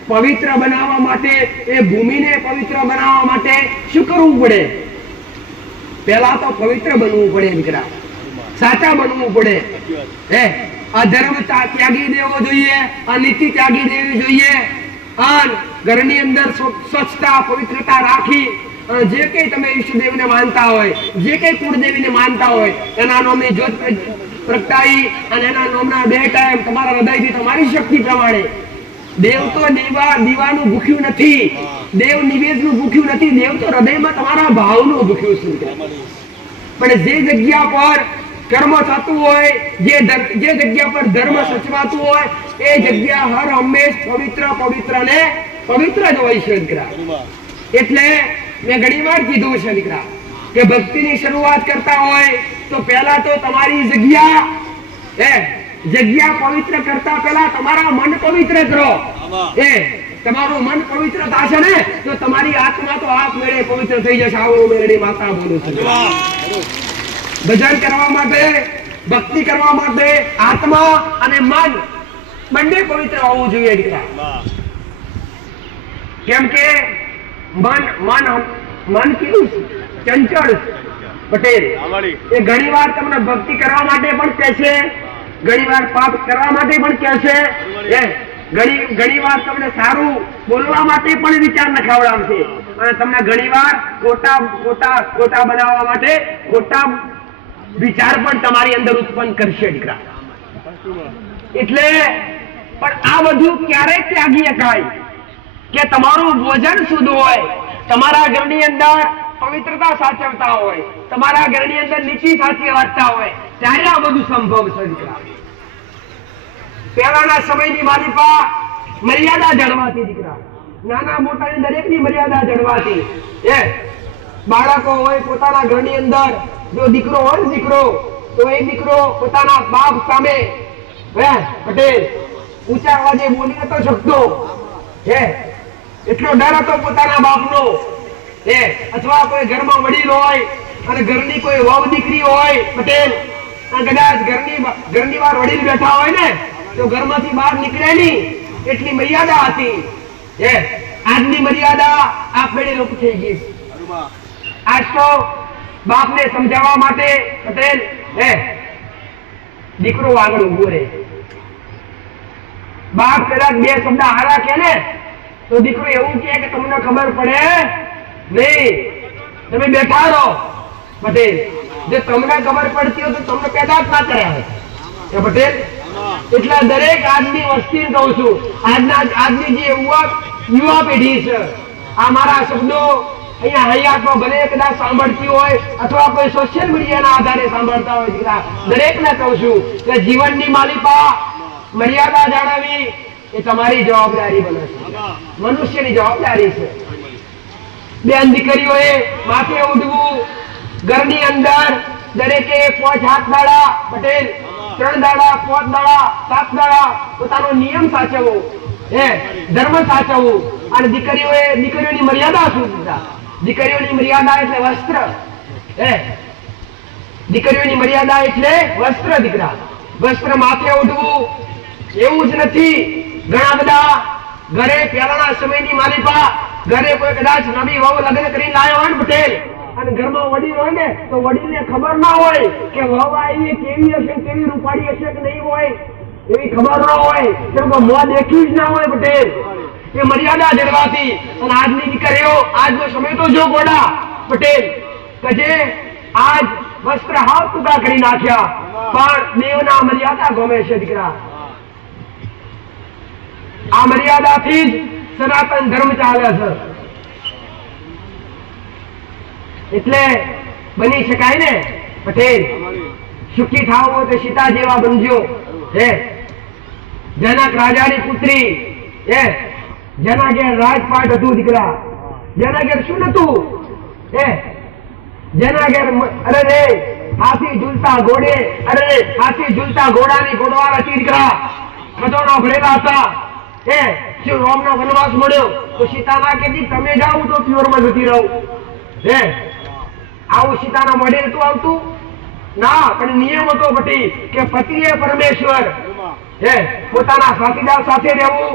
પવિત્ર બનાવવા માટે, એ ભૂમિને પવિત્ર બનાવવા માટે શું કરવું પડે? પહેલા તો પવિત્ર બનવું પડે દીકરા, સાચા બનવું પડે. આ ધર્મ ત્યાગી દેવો જોઈએ, આ નીતિ ત્યાગી દેવી જોઈએ. અને ઘરની અંદર સ્વચ્છતા પવિત્રતા રાખી જે કઈ તમે ઈષ્ટદેવને માનતા હોય, જે કઈ કુળદેવીને માનતા હોય એના નામની જ્યોત પ્રગટાવી અને એના નામના 2 ટાઈમ તમારા હૃદયથી તમારી શક્તિ પ્રમાણે. દેવ તો દીવાનું ભૂખ્યું નથી, દેવ નિવેદનું ભૂખ્યું નથી, દેવ તો હૃદયમાં તમારા ભાવનું ભૂખ્યું છે. પણ જે જગ્યા પર કર્મ થતું હોય, જે જગ્યા પર ધર્મ સચવાતું હોય એ જગ્યા હર હંમેશ પવિત્ર ને પવિત્ર જ હોય છે દીકરા. એટલે મેં ઘણી વાર કીધું છે દીકરા કે ભક્તિની શરૂઆત કરતા હોય તો પહેલા તો તમારી જગ્યા પવિત્ર કરતા પહેલા તમારા મન પવિત્ર કરો. તમારું મન પવિત્ર થશે ને તો તમારી આત્મા તો આપમેળે પવિત્ર થઈ જશે. આવું મેળડી માતા બોલું છું. ભજન કરવા માટે, ભક્તિ કરવા માટે આત્મા અને મન બંને પવિત્ર હોવું જોઈએ દીકરા. કેમ કે મન કેવું ચંચળ પટેલ એ ઘણીવાર તમને ભક્તિ કરવા માટે પણ કહેશે, ઘણીવાર પાપ કરવા માટે પણ કહેશે, ઘણીવાર તમને સારું બોલવા માટે પણ વિચાર નખાવડાવશે અને તમને ઘણીવાર ખોટા બનાવવા માટે ખોટા વિચાર પણ તમારી અંદર ઉત્પન્ન કરશે દીકરા. એટલે પણ આ બધું ક્યારે ત્યાગી શકાય કે તમારું ભોજન શુદ્ધ હોય, તમારા ઘરની અંદર પવિત્રતા સાચવતા હોય, તમારા ઘરની અંદર નીતિ સાચવતા હોય, ત્યારે આ બધું સંભવ છે દીકરા. પહેલાના સમયની માલિપા મર્યાદા જળવાતી દીકરા, નાના મોટાની દરેકની મર્યાદા જળવાતી. બાળકો હોય પોતાના ઘરની અંદર, જો દીકરો હોય ને દીકરો તો એ દીકરો પોતાના બાપ સામે પટેલ ઊંચા અવાજે બોલી નતો શકતો. એટલો ડર હતો પોતાના બાપનો. અથવા કોઈ ઘરમાં વડીલ હોય અને ઘરની કોઈ વહુ દીકરી હોય પટેલ અને કદાચ ઘરની બહાર વડીલ બેઠા હોય ને તો ઘરમાંથી બહાર નીકળે નહીં, એટલી મર્યાદા હતી. આજની મર્યાદા આપમેળે લોપ થઈ ગઈ. આજ તો બાપને સમજાવવા માટે પટેલ દીકરો આગળ ઉભો રહે. બાપ કદાચ 2 શબ્દ હારા કે ને તો દીકરો એવું કહે કે તમને ખબર પડે નહીં, તમે બેઠા રહો પટેલ. જો તમને ખબર પડતી હોય તો તમને પેદા જ ના કર્યા પટેલ. એટલે દરેક આજની વસ્તી કહું છું, આજની જે યુવા પેઢી છે, આ મારા શબ્દો અહીંયા હૈયાતમાં ભલે કદાચ સાંભળતી હોય અથવા કોઈ સોશિયલ મીડિયાના આધારે સાંભળતા હોય દીકરા, દરેકને કહું છું કે જીવનની માલિપા મર્યાદા જાળવવી એ તમારી જવાબદારી બને છે, મનુષ્યની જવાબદારી છે. બેન દીકરીઓએ માથે ઉઠવું, ઘરની અંદર દરેકે 5 હાથ દાડા પટેલ, 3 દાડા, 5 દાડા, 7 દાડા પોતાનો નિયમ સાચવવો, ધર્મ સાચવવું. અને દીકરીઓની મર્યાદા શું દીધા? દીકરીઓની મર્યાદા એટલે વસ્ત્ર. દીકરીઓની મર્યાદા એટલે વસ્ત્ર દીકરા. વસ્ત્ર માથે ઉઠવું એવું જ નથી. ઘણા બધા ઘરે પહેલાના સમયની માલિપા ઘરે કોઈ કદાચ નવી વહુ લગ્ન કરીને લાવ્યો હોય ને પટેલ અને ઘરમાં વડીલ હોય ને તો વડીલને ખબર ના હોય કે વહુ આવી કેવી હશે, કેવી રૂપાળી હશે કે નહીં હોય, એવી ખબર ના હોય. કેમ કે મોં દેખી જ ના હોય પટેલ. એ મર્યાદા જળવાતી. અને આજની દીકરીઓ, આજનો સમય તો જો ગોડા પટેલ કે જે આજ વસ્ત્ર હાવ ટૂંકા કરી નાખ્યા પણ દેવના મર્યાદા ગમે છે દીકરા. આ મર્યાદાથી જ સનાતન ધર્મ ચાલે છે. એટલે બની શકાય ને પટેલ, સુખી થાવ હોય તો સીતા જેવા બનજો. જનક રાજાની પુત્રી, જેના ઘેર રાજપાટ હતું દીકરા, જેના ઘેર શું નતું, જેના ઘેર અરે રે હાથી ઝૂલતા ઘોડે, અરે રે હાથી ઝૂલતા ઘોડાની ઘોડવાળ હતી દીકરા, ખજોના ભરેલા હતા. શું રોમનો વનવાસ મળ્યો તો સીતા ના કહેતી તમે જાઓ તો પ્યોરમાં જતી રહું. આવું સીતાના મોઢે નતું આવતું ના, પણ નિયમ હતો પતિ કે પતિએ પરમેશ્વર, પોતાના સાથીદાર સાથે રહેવું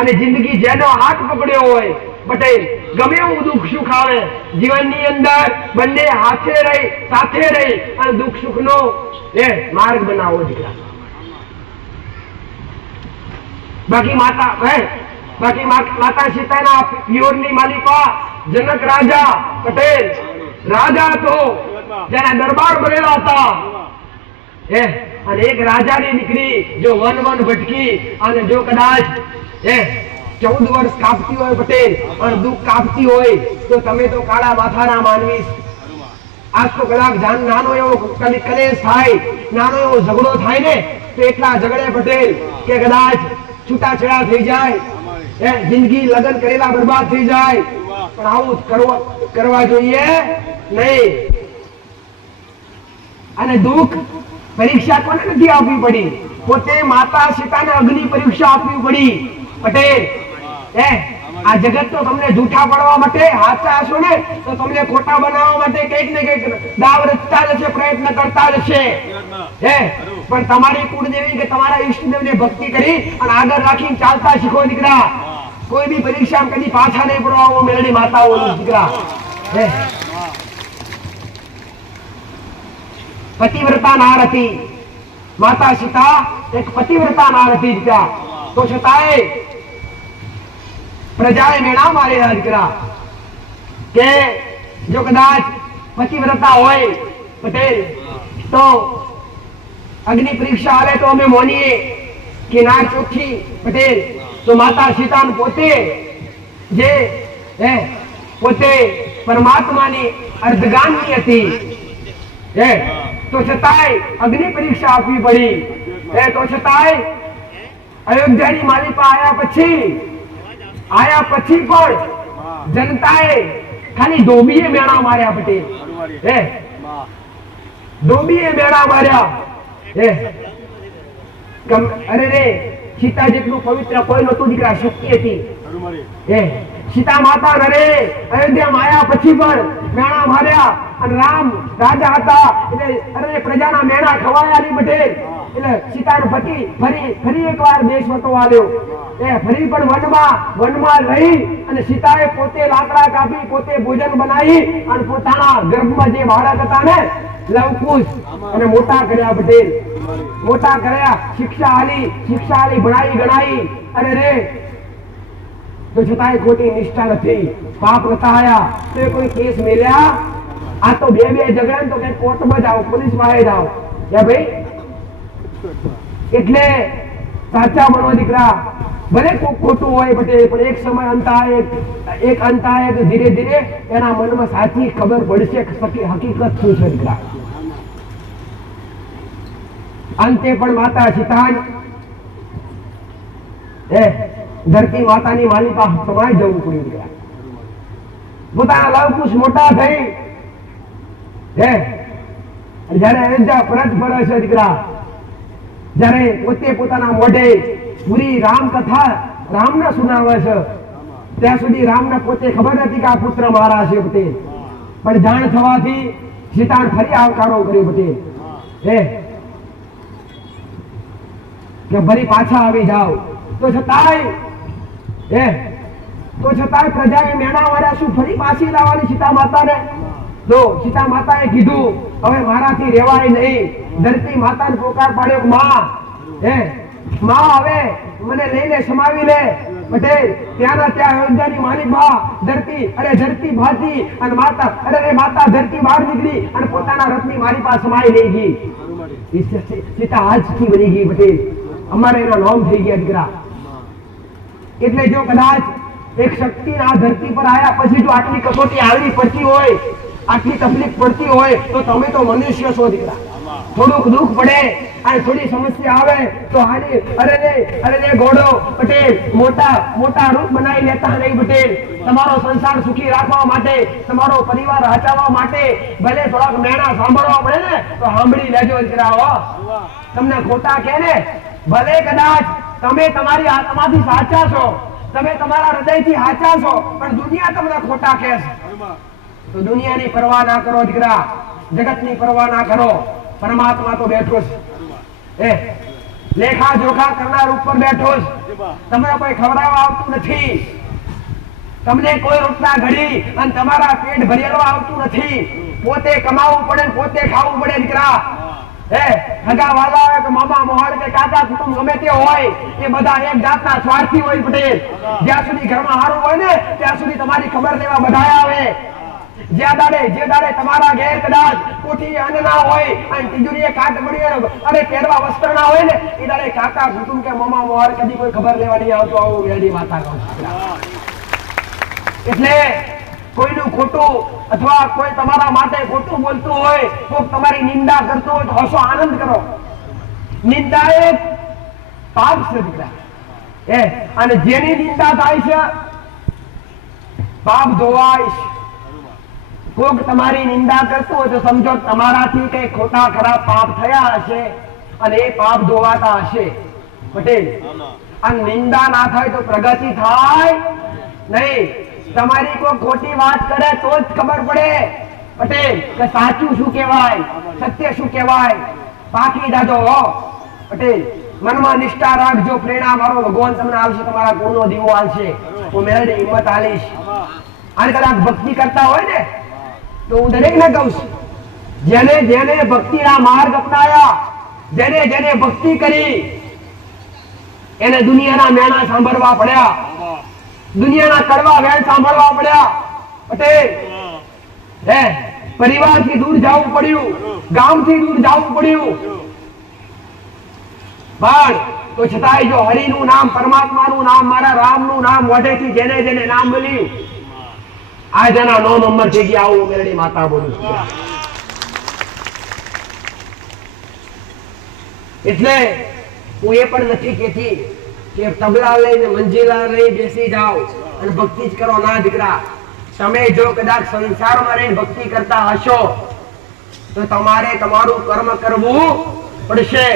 અને જિંદગી જેનો હાથ પકડ્યો હોય પટેલ, ગમે એવું દુઃખ સુખ આવે જીવનની અંદર બંને હાથે રહી સાથે રહી અને દુઃખ સુખ નો માર્ગ બનાવો દીકરા. બાકી માતા સીતાના પિયોરની માલિકા જનક રાજા પટેલ, રાજા તો જેના દરબાર બનેલા હતા, અને એક રાજાની દીકરી જો વન ભટકી અને જો કદાચ 14 વર્ષ કાપતી હોય પટેલ અને દુઃખ કાપતી હોય તો તમે તો કાળા માથાના માનવી. આજ તો કદાચ નાનો એવો કલેશ થાય, નાનો એવો ઝઘડો થાય ને તો એટલા ઝઘડે પટેલ કે કદાચ છૂટાછેડા થઈ જાય, જિંદગી લગ્ન કરેલા બરબાદ થઈ જાય. પણ આવું કરવા જોઈએ નહીં. અને દુઃખ પરીક્ષા કોને નથી આપવી પડી? પોતે માતા સીતાને અગ્નિ પરીક્ષા આપવી પડી પટેલ. આ જગત તો તમને જૂઠા પડવા માટે, હાચા હશો ને તો તમને ખોટા બનાવવા માટે કંઈક ને કંઈક દાવ રચતા જશે, પ્રયત્ન કરતા જશે. પણ તમારી કુળદેવી કે તમારા ઈષ્ટદેવને ભક્તિ કરી અને આગળ રાખીને ચાલતા શીખો દીકરા. કોઈ બી પરીક્ષામાં કદી પાછા નહીં પડવા મેળવી માતાઓની દીકરા. પતિવ્રતા નાર હતી માતા સીતા, એક પતિવ્રતા નાર હતી દીકરા. તો છતાંય પ્રજાએ મેણા મારેલા દીકરા કે જો કદાચ પતિવ્રતા હોય પટેલ તો અગ્નિ પરીક્ષા આવે તો અમે માનીએ કે ના ચોખ્ખી પટેલ. તો માતા સીતા પોતે જે પોતે પરમાત્માની અર્ધગામી હતી, તો છતાંય અગ્નિ પરીક્ષા આપવી પડી. તો છતાંય અયોધ્યાની માલિકા આયા પછી પણ જનતાએ ખાલી ધોબીએ મેણા માર્યા પટેલ. ધોબીએ મેણા માર્યા. અરે રે સીતા જેટલું પવિત્ર કોઈ નતું દીકરા, શક્તિ હતી. સીતા માતા નરે અયોધ્યામાં આવ્યા પછી પણ મેણા માર્યા. અને રામ રાજા હતા એટલે અરે પ્રજાના મેણા ખવાયા નહીં પટેલ. એટલે સીતાનો પતિ ફરી એકવાર દેશ વટવા આવ્યો. ફરી પણ વનમાં રહી અને સીતાએ પોતે લાકડા કાપી, પોતે ભોજન બનાવી અને પોતાના ગર્ભમાં જે બાળક હતા ને લવકુશ અને મોટા કર્યા પટેલ. મોટા કર્યા, શિક્ષા આલી ભણાઈ ગણાઈ. અરે રે તો છતાંય ખોટી નિષ્ઠા નથી, પાપ રતાયા તો કોઈ કેસ મેલ્યા? આ તો બે ઝઘડા તો કઈ કોર્ટમાં જાઓ, પોલીસ પાસે જાઓ ભાઈ. એટલે સાચા બનો દીકરા. ભલે ખોટું હોય પટેલ, પણ એક સમય અંત આવે તો ધીરે ધીરે એના મનમાં સાચી ખબર પડશે હકીકત શું છે દીકરા. અંતે પણ માતા સીતા ધરતી માતાની માલિકા સમાઈ જવું પડ્યું દીકરા. પોતાના લવકુશ મોટા થઈ જયારે અયોધ્યા પરત ફરે છે દીકરા, જયારે પોતે પોતાના મોઢે પૂરી રામકથા રામને સુનાવે છે, ત્યાં સુધી રામને પોતે ખબર નથી કે આ પુત્ર મારા છે પટેલ. પણ જાણ થવાથી સીતાને ફરી આવકારો કર્યો પટેલ કે ફરી પાછા આવી જાઓ. તો છતાંય પ્રજાએ મેણા માર્યા. શું ફરી પાછી લાવવાની સીતા માતાને? તો સીતા માતાએ કીધું હવે મારાથી રહેવાય નહીં. ધરતી માતાને પોકાર પાડ્યો, માં હવે મને લઈને સમાવી લે પટેલ. ત્યાંના ત્યાં અયોધ્યાની માલિક માં ધરતી ભાતી અને માતા ધરતી બહાર નીકળી અને પોતાના રથની મારી પાસે સમાઈ લઈ ગઈ. સીતા આજથી બની ગઈ પટેલ. અમારે એના નામ થઈ ગયા દીકરા. એટલે જો કદાચ એક શક્તિ આ ધરતી પર આયા પછી જો આટલી કસોટી આવી પડતી હોય, આટલી તકલીફ પડતી હોય, તો તમે તો મનુષ્ય છો દીકરા. થોડુંક દુઃખ પડે અને થોડી સમસ્યા આવે તો હાલી અરે રે ગોડો પટેલ મોટા રૂપ બનાવી લેતા નહીં પટેલ. તમારો સંસાર સુખી રાખવા માટે, તમારો પરિવાર હચાવવા માટે ભલે થોડાક મેણા સાંભળવા પડે ને તો સાંભળી લેજો દીકરા. તમને ખોટા કહે ને, ભલે કદાચ તમે તમારી આત્માથી સાચા છો, તમે તમારા હૃદયથી સાચા છો, પણ દુનિયા તમને ખોટા કહે છે. તો દુનિયાની પરવા ના કરો દીકરા, જગતની પરવા ના કરો. પરમાત્મા તો બેઠો છે, લેખા જોખા કરનાર ઉપર બેઠો છે. તમને કોઈ ખવડાવવા આવતું નથી, તમને કોઈ રોટલા ઘડી અને તમારા પેટ ભરેલું આવતું નથી. પોતે કમાવું પડે, પોતે ખાવું પડે દીકરા. હગા વાલા હોય કે મામા મોહર કે કાકા કુટુંબ ગમે તે હોય, એ બધા એક જાતના સ્વાર્થી હોય પટેલ. જ્યાં સુધી ઘરમાં હારું હોય ને ત્યાં સુધી તમારી ખબર લેવા બધા આવે. જે દાડે તમારા ઘેર કદાચ કોઠી અન્ન ના હોય અને તિજોરીએ કાટ મળી હોય, અરે પહેરવા વસ્ત્ર ના હોય ને, એ દાડે કાકા કુટુંબ કે મામા મોહર કદી કોઈ ખબર લેવા નહીં આવતો. આવું વેડી માતા કહું. એટલે કોઈનું ખોટું અથવા કોઈ તમારા માટે ખોટું બોલતું હોય, કોઈ તમારી નિંદા કરતું હોય તો હસો, આનંદ કરો. નિંદા એ પાપ છે દીકરા. અને જેની નિંદા થાય છે પાપ ધોવાય. કોક તમારી નિંદા કરતું હોય તો સમજો તમારાથી કઈ ખોટા ખરાબ પાપ થયા હશે અને એ પાપ ધોવાતા હશે પટેલ. આ નિંદા ના થાય તો પ્રગતિ થાય નહીં. તમારી કોઈ ખોટી વાત કરે તો જ ખબર પડે પટેલ કે સાચું શું કહેવાય, સત્ય શું કહેવાય. બાકી દાદો પટેલ મનમાં નિષ્ઠા રાખજો, પ્રેરણા મારો, ભગવાન તમને આવશે, તમારા ગુણનો દીવો આવશે, હું મેળવી હિંમત આલીશ. અને કદાચ ભક્તિ કરતા હોય ને તો હું દરેક ને કહું છું, જેને ભક્તિના માર્ગ અપનાયા, જેને ભક્તિ કરી, એને દુનિયાના મેણા સાંભળવા પડ્યા, દુનિયાના કડવા વેણ સાંભળવા પડ્યા પટેલ. પરિવારથી દૂર જવું પડ્યું, ગામથી દૂર જવું પડ્યું, પણ તો છતાંય જો હરિનું નામ, પરમાત્માનું નામ, મારા રામનું નામ મોઢેથી જેને નામ મળ્યું, આજ એના નો નંબર થઈ ગયા. આવું મેરડી માતા બોલું છું. એટલે હું એ પણ નથી કહેતી કે તબલા લઈને મંજીલા લઈ બેસી જાઓ અને ભક્તિ જ કરો. ના દીકરા, તમે જો કદાચ સંસારમાં રહીને ભક્તિ કરતા હશો તો તમારે તમારું કર્મ કરવું પડશે.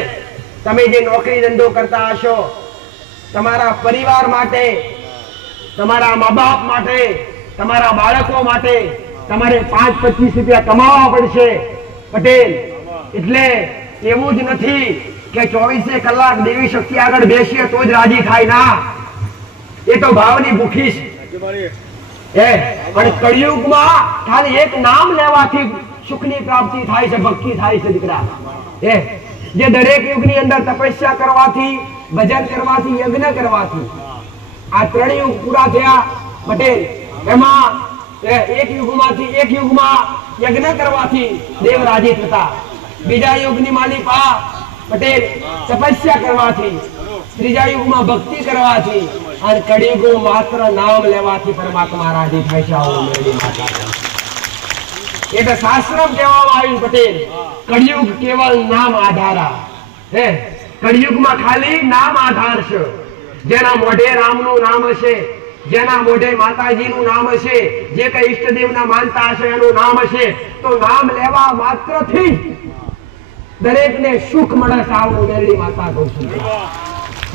તમે જે નોકરી ધંધો કરતા હશો, તમારા પરિવાર માટે, તમારા મા બાપ માટે, તમારા બાળકો માટે તમારે 5-25 રૂપિયા કમાવા પડશે પટેલ. એટલે એવું જ નથી કે 24 કલાક દેવી શક્તિ આગળ બેસીએ તો જ રાજી થાય. ના, એ તો ભાવની ભૂખી છે. પણ કળિયુગમાં ખાલી એક નામ લેવાથી સુખની પ્રાપ્તિ થાય છે, ભક્તિ થાય છે દીકરા. જે દરેક યુગની અંદર તપસ્યા કરવાથી, ભજન કરવાથી, યજ્ઞ કરવાથી આ 3 યુગ પૂરા થયા પટેલ. એમાં એક યુગમાં યજ્ઞ કરવાથી દેવ રાજી થતા, બીજા યુગની માલિકા પટેલ તપસ્યા કરવાથી, ત્રીજા યુગમાં ભક્તિ કરવાથી, અને કળિયુગ માત્ર નામ લેવાથી પરમાત્મા રાજી થાય છે. આવું મેળવી માતા એટલે શાસ્ત્રમ કહેવામાં આવ્યું પટેલ, કળિયુગ કેવલ નામ આધારા. કળિયુગમાં ખાલી નામ આધાર છે. જેના મોઢે રામનું નામ હશે, જેના મોઢે માતાજીનું નામ હશે, જે કઈ ઈષ્ટદેવના માનતા હશે એનું નામ હશે, તો નામ લેવા માત્રથી દરેકને સુખ મળે. આવું મેરડી માતા કહું છું.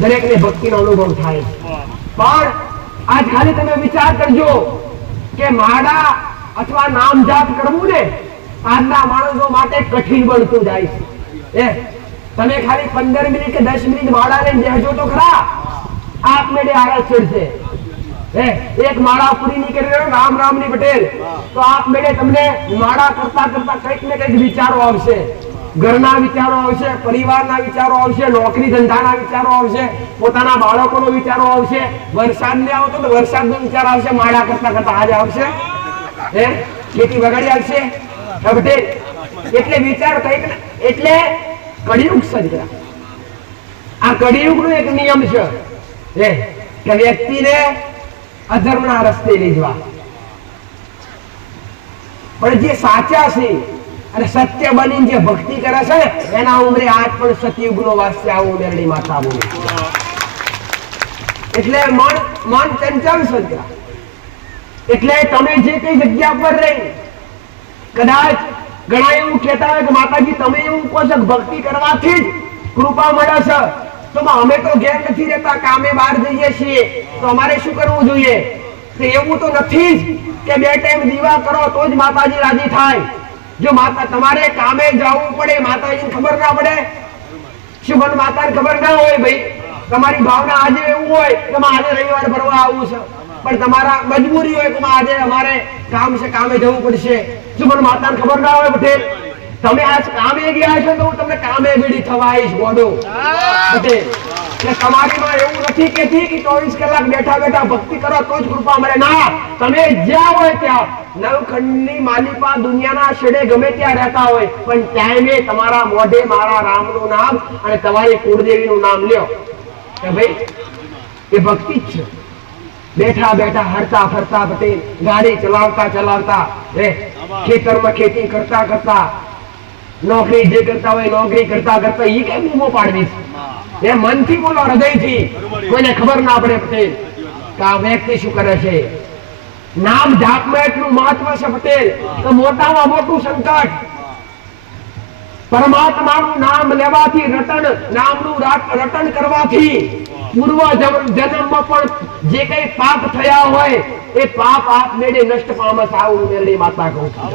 દરેકને ભક્તિનો અનુભવ થાય. પણ આજ ખાલી તમે વિચાર કરજો કે માળા અથવા નામ જાપ કરવું ને આજના માણસો માટે કઠિન બનતું જાય છે. તમે ખાલી 15 મિનિટ કે 10 મિનિટ માળા લઈને બેસજો તો ખરા, આપમેળે આળસ ચડશે. એક માળા પૂરી નહીં કરી રહ્યો રામ રામની પટેલ તો આપમેળે તમને માળા કરતા કરતા કંઈક ને કંઈક વિચારો આવશે. ઘરના વિચારો આવશે, પરિવારના વિચારો આવશે, નોકરી ધંધાના વિચારો આવશે, પોતાના બાળકોનો વિચારો આવશે, વરસાદ ને આવતો તો વરસાદનો વિચાર આવશે. માળા કરતા કરતા આજે આવશે, ખેતી બગાડી આવશે પટેલ. એટલે વિચાર કંઈક, એટલે કળિયુગ સર્જા. આ કળિયુગનો એક નિયમ છે કે વ્યક્તિને અધર્મના રસ્તે લઈ જવા. પણ જે સાચા છે અને સત્ય બનીને જે ભક્તિ કરે છે એના ઉંમરે આજ પણ સતયુગનો વાસ્ય આવું મેરડી માતા બોલે. એટલે મન ચંચળ છે. એટલે તમે જે કઈ જગ્યા પર રહી કદાચ ઘણા એવું કહેતા હોય કે માતાજી તમે એવું કહો છો ભક્તિ કરવાથી જ કૃપા મળે છે, તો અમે તો ઘેર નથી રહેતા, કામે બહાર જઈએ છીએ, તો અમારે શું કરવું જોઈએ? તો એવું તો નથી જ કે 2 ટાઈમ દીવા કરો તો જ માતાજી રાજી થાય. જો માતા તમારે કામે જવું પડે, માતાજીને ખબર ના પડે? શું મને માતાને ખબર ના હોય? ભાઈ તમારી ભાવના આજે એવું હોય કે આજે રવિવાર ભરવા આવવું છે, પણ તમારા મજબૂરી હોય કે આજે અમારે કામ છે, કામે જવું પડશે. શું મને માતાને ખબર ના હોય? પટેલ તમે આજ કામે ગયા છો તો હું તમને કામે બીડી થવા આવીશ ગોડો પટેલ. એટલે તમારીમાં એવું નથી કે 24 કલાક બેઠા બેઠા ભક્તિ કરો તો જ કૃપા મળે. ના, તમે જ્યાં હોય ત્યાં નવખંડની માલિપા દુનિયાના છેડે ગમે ત્યાં રહેતા હોય, પણ ટાઈમે તમારા મોઢે મારા રામનું નામ અને તમારી કુળદેવીનું નામ લ્યો કે ભાઈ એ ભક્તિ જ છે. બેઠા બેઠા હરતા ફરતા પટેલ, ગાડી ચલાવતા ચલાવતા, ખેતરમાં ખેતી કરતા કરતા, નોકરી જે કરતા હોય નોકરી કરતા કરતા, ઈ કેમ બૂમો પાડવી? એ મનથી બોલો, હૃદયથી, કોઈને ખબર ના પડે પટેલ કે આ વ્યક્તિ શું કરે છે. નામ જાપમાં એટલું મહત્વ છે પટેલ કે મોટામાં મોટું સંકટ પરમાત્માનું નામ લેવાથી, નામનું રટણ કરવાથી પૂર્વ જન્મમાં પણ જે કઈ પાપ થયા હોય એ પાપ આપમેળે નષ્ટ પામે. આવું મેરડી માતા કહું છું.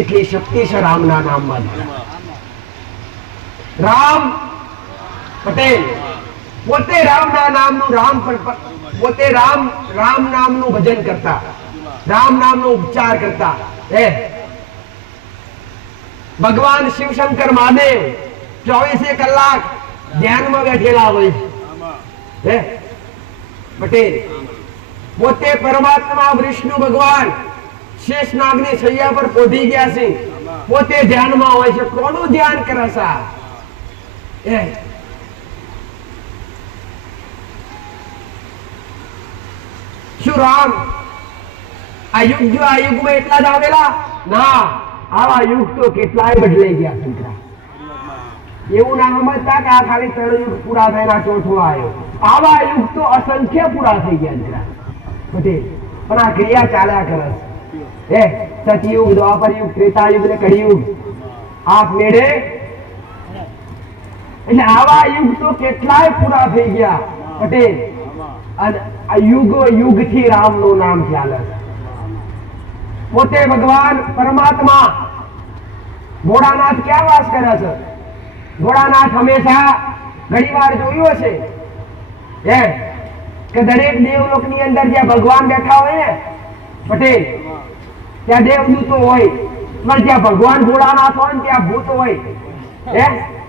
એટલી શક્તિ છે રામના નામમાં. રામ પટેલ પોતે રામના નામનું પોતે રામ નામનું ભજન કરતા, રામ નામનો ઉપચાર કરતા. ભગવાન શિવશંકર મહાદેવ 24 કલાક ધ્યાનમાં બેઠેલા હોય છે. પટેલ પોતે પરમાત્મા વિષ્ણુ ભગવાન શેષનાગની સૈયા પર પોઢી ગયા છે, પોતે ધ્યાનમાં હોય છે. કોનું ધ્યાન કરે છે? શું રામ આ યુગમાં એટલા જ આવેલા? ના, આવા યુગ તો કેટલાય બદલાઈ ગયા સંકરા. એવું ના સમજતા કે આ ખાલી 3 યુગ પૂરા થયેલા, 4થો આવ્યો. આવા યુગ તો અસંખ્ય પૂરા થઈ ગયા પટેલ. પણ આ ક્રિયા ચાલ્યા કરે છે. સતયુગ, દ્વાપર યુગ, ત્રેતા યુગ ને કળિયુગ આપ મેળે. એટલે આવા યુગ તો કેટલાય પૂરા થઈ ગયા પટેલ. અને આ યુગ થી રામ નું નામ ચાલે છે. પોતે ભગવાન પરમાત્મા ભોળાનાથ ક્યાં વાસ કરે છે? ભોળાનાથ હંમેશા ઘણી વાર જોયું હશે કે દરેક દેવલોક ની અંદર જ્યાં ભગવાન બેઠા હોય ને પટેલ, ત્યાં દેવદૂતો હોય, પણ જ્યાં ભગવાન ભોળાનાથ હોય ને ત્યાં ભૂત હોય.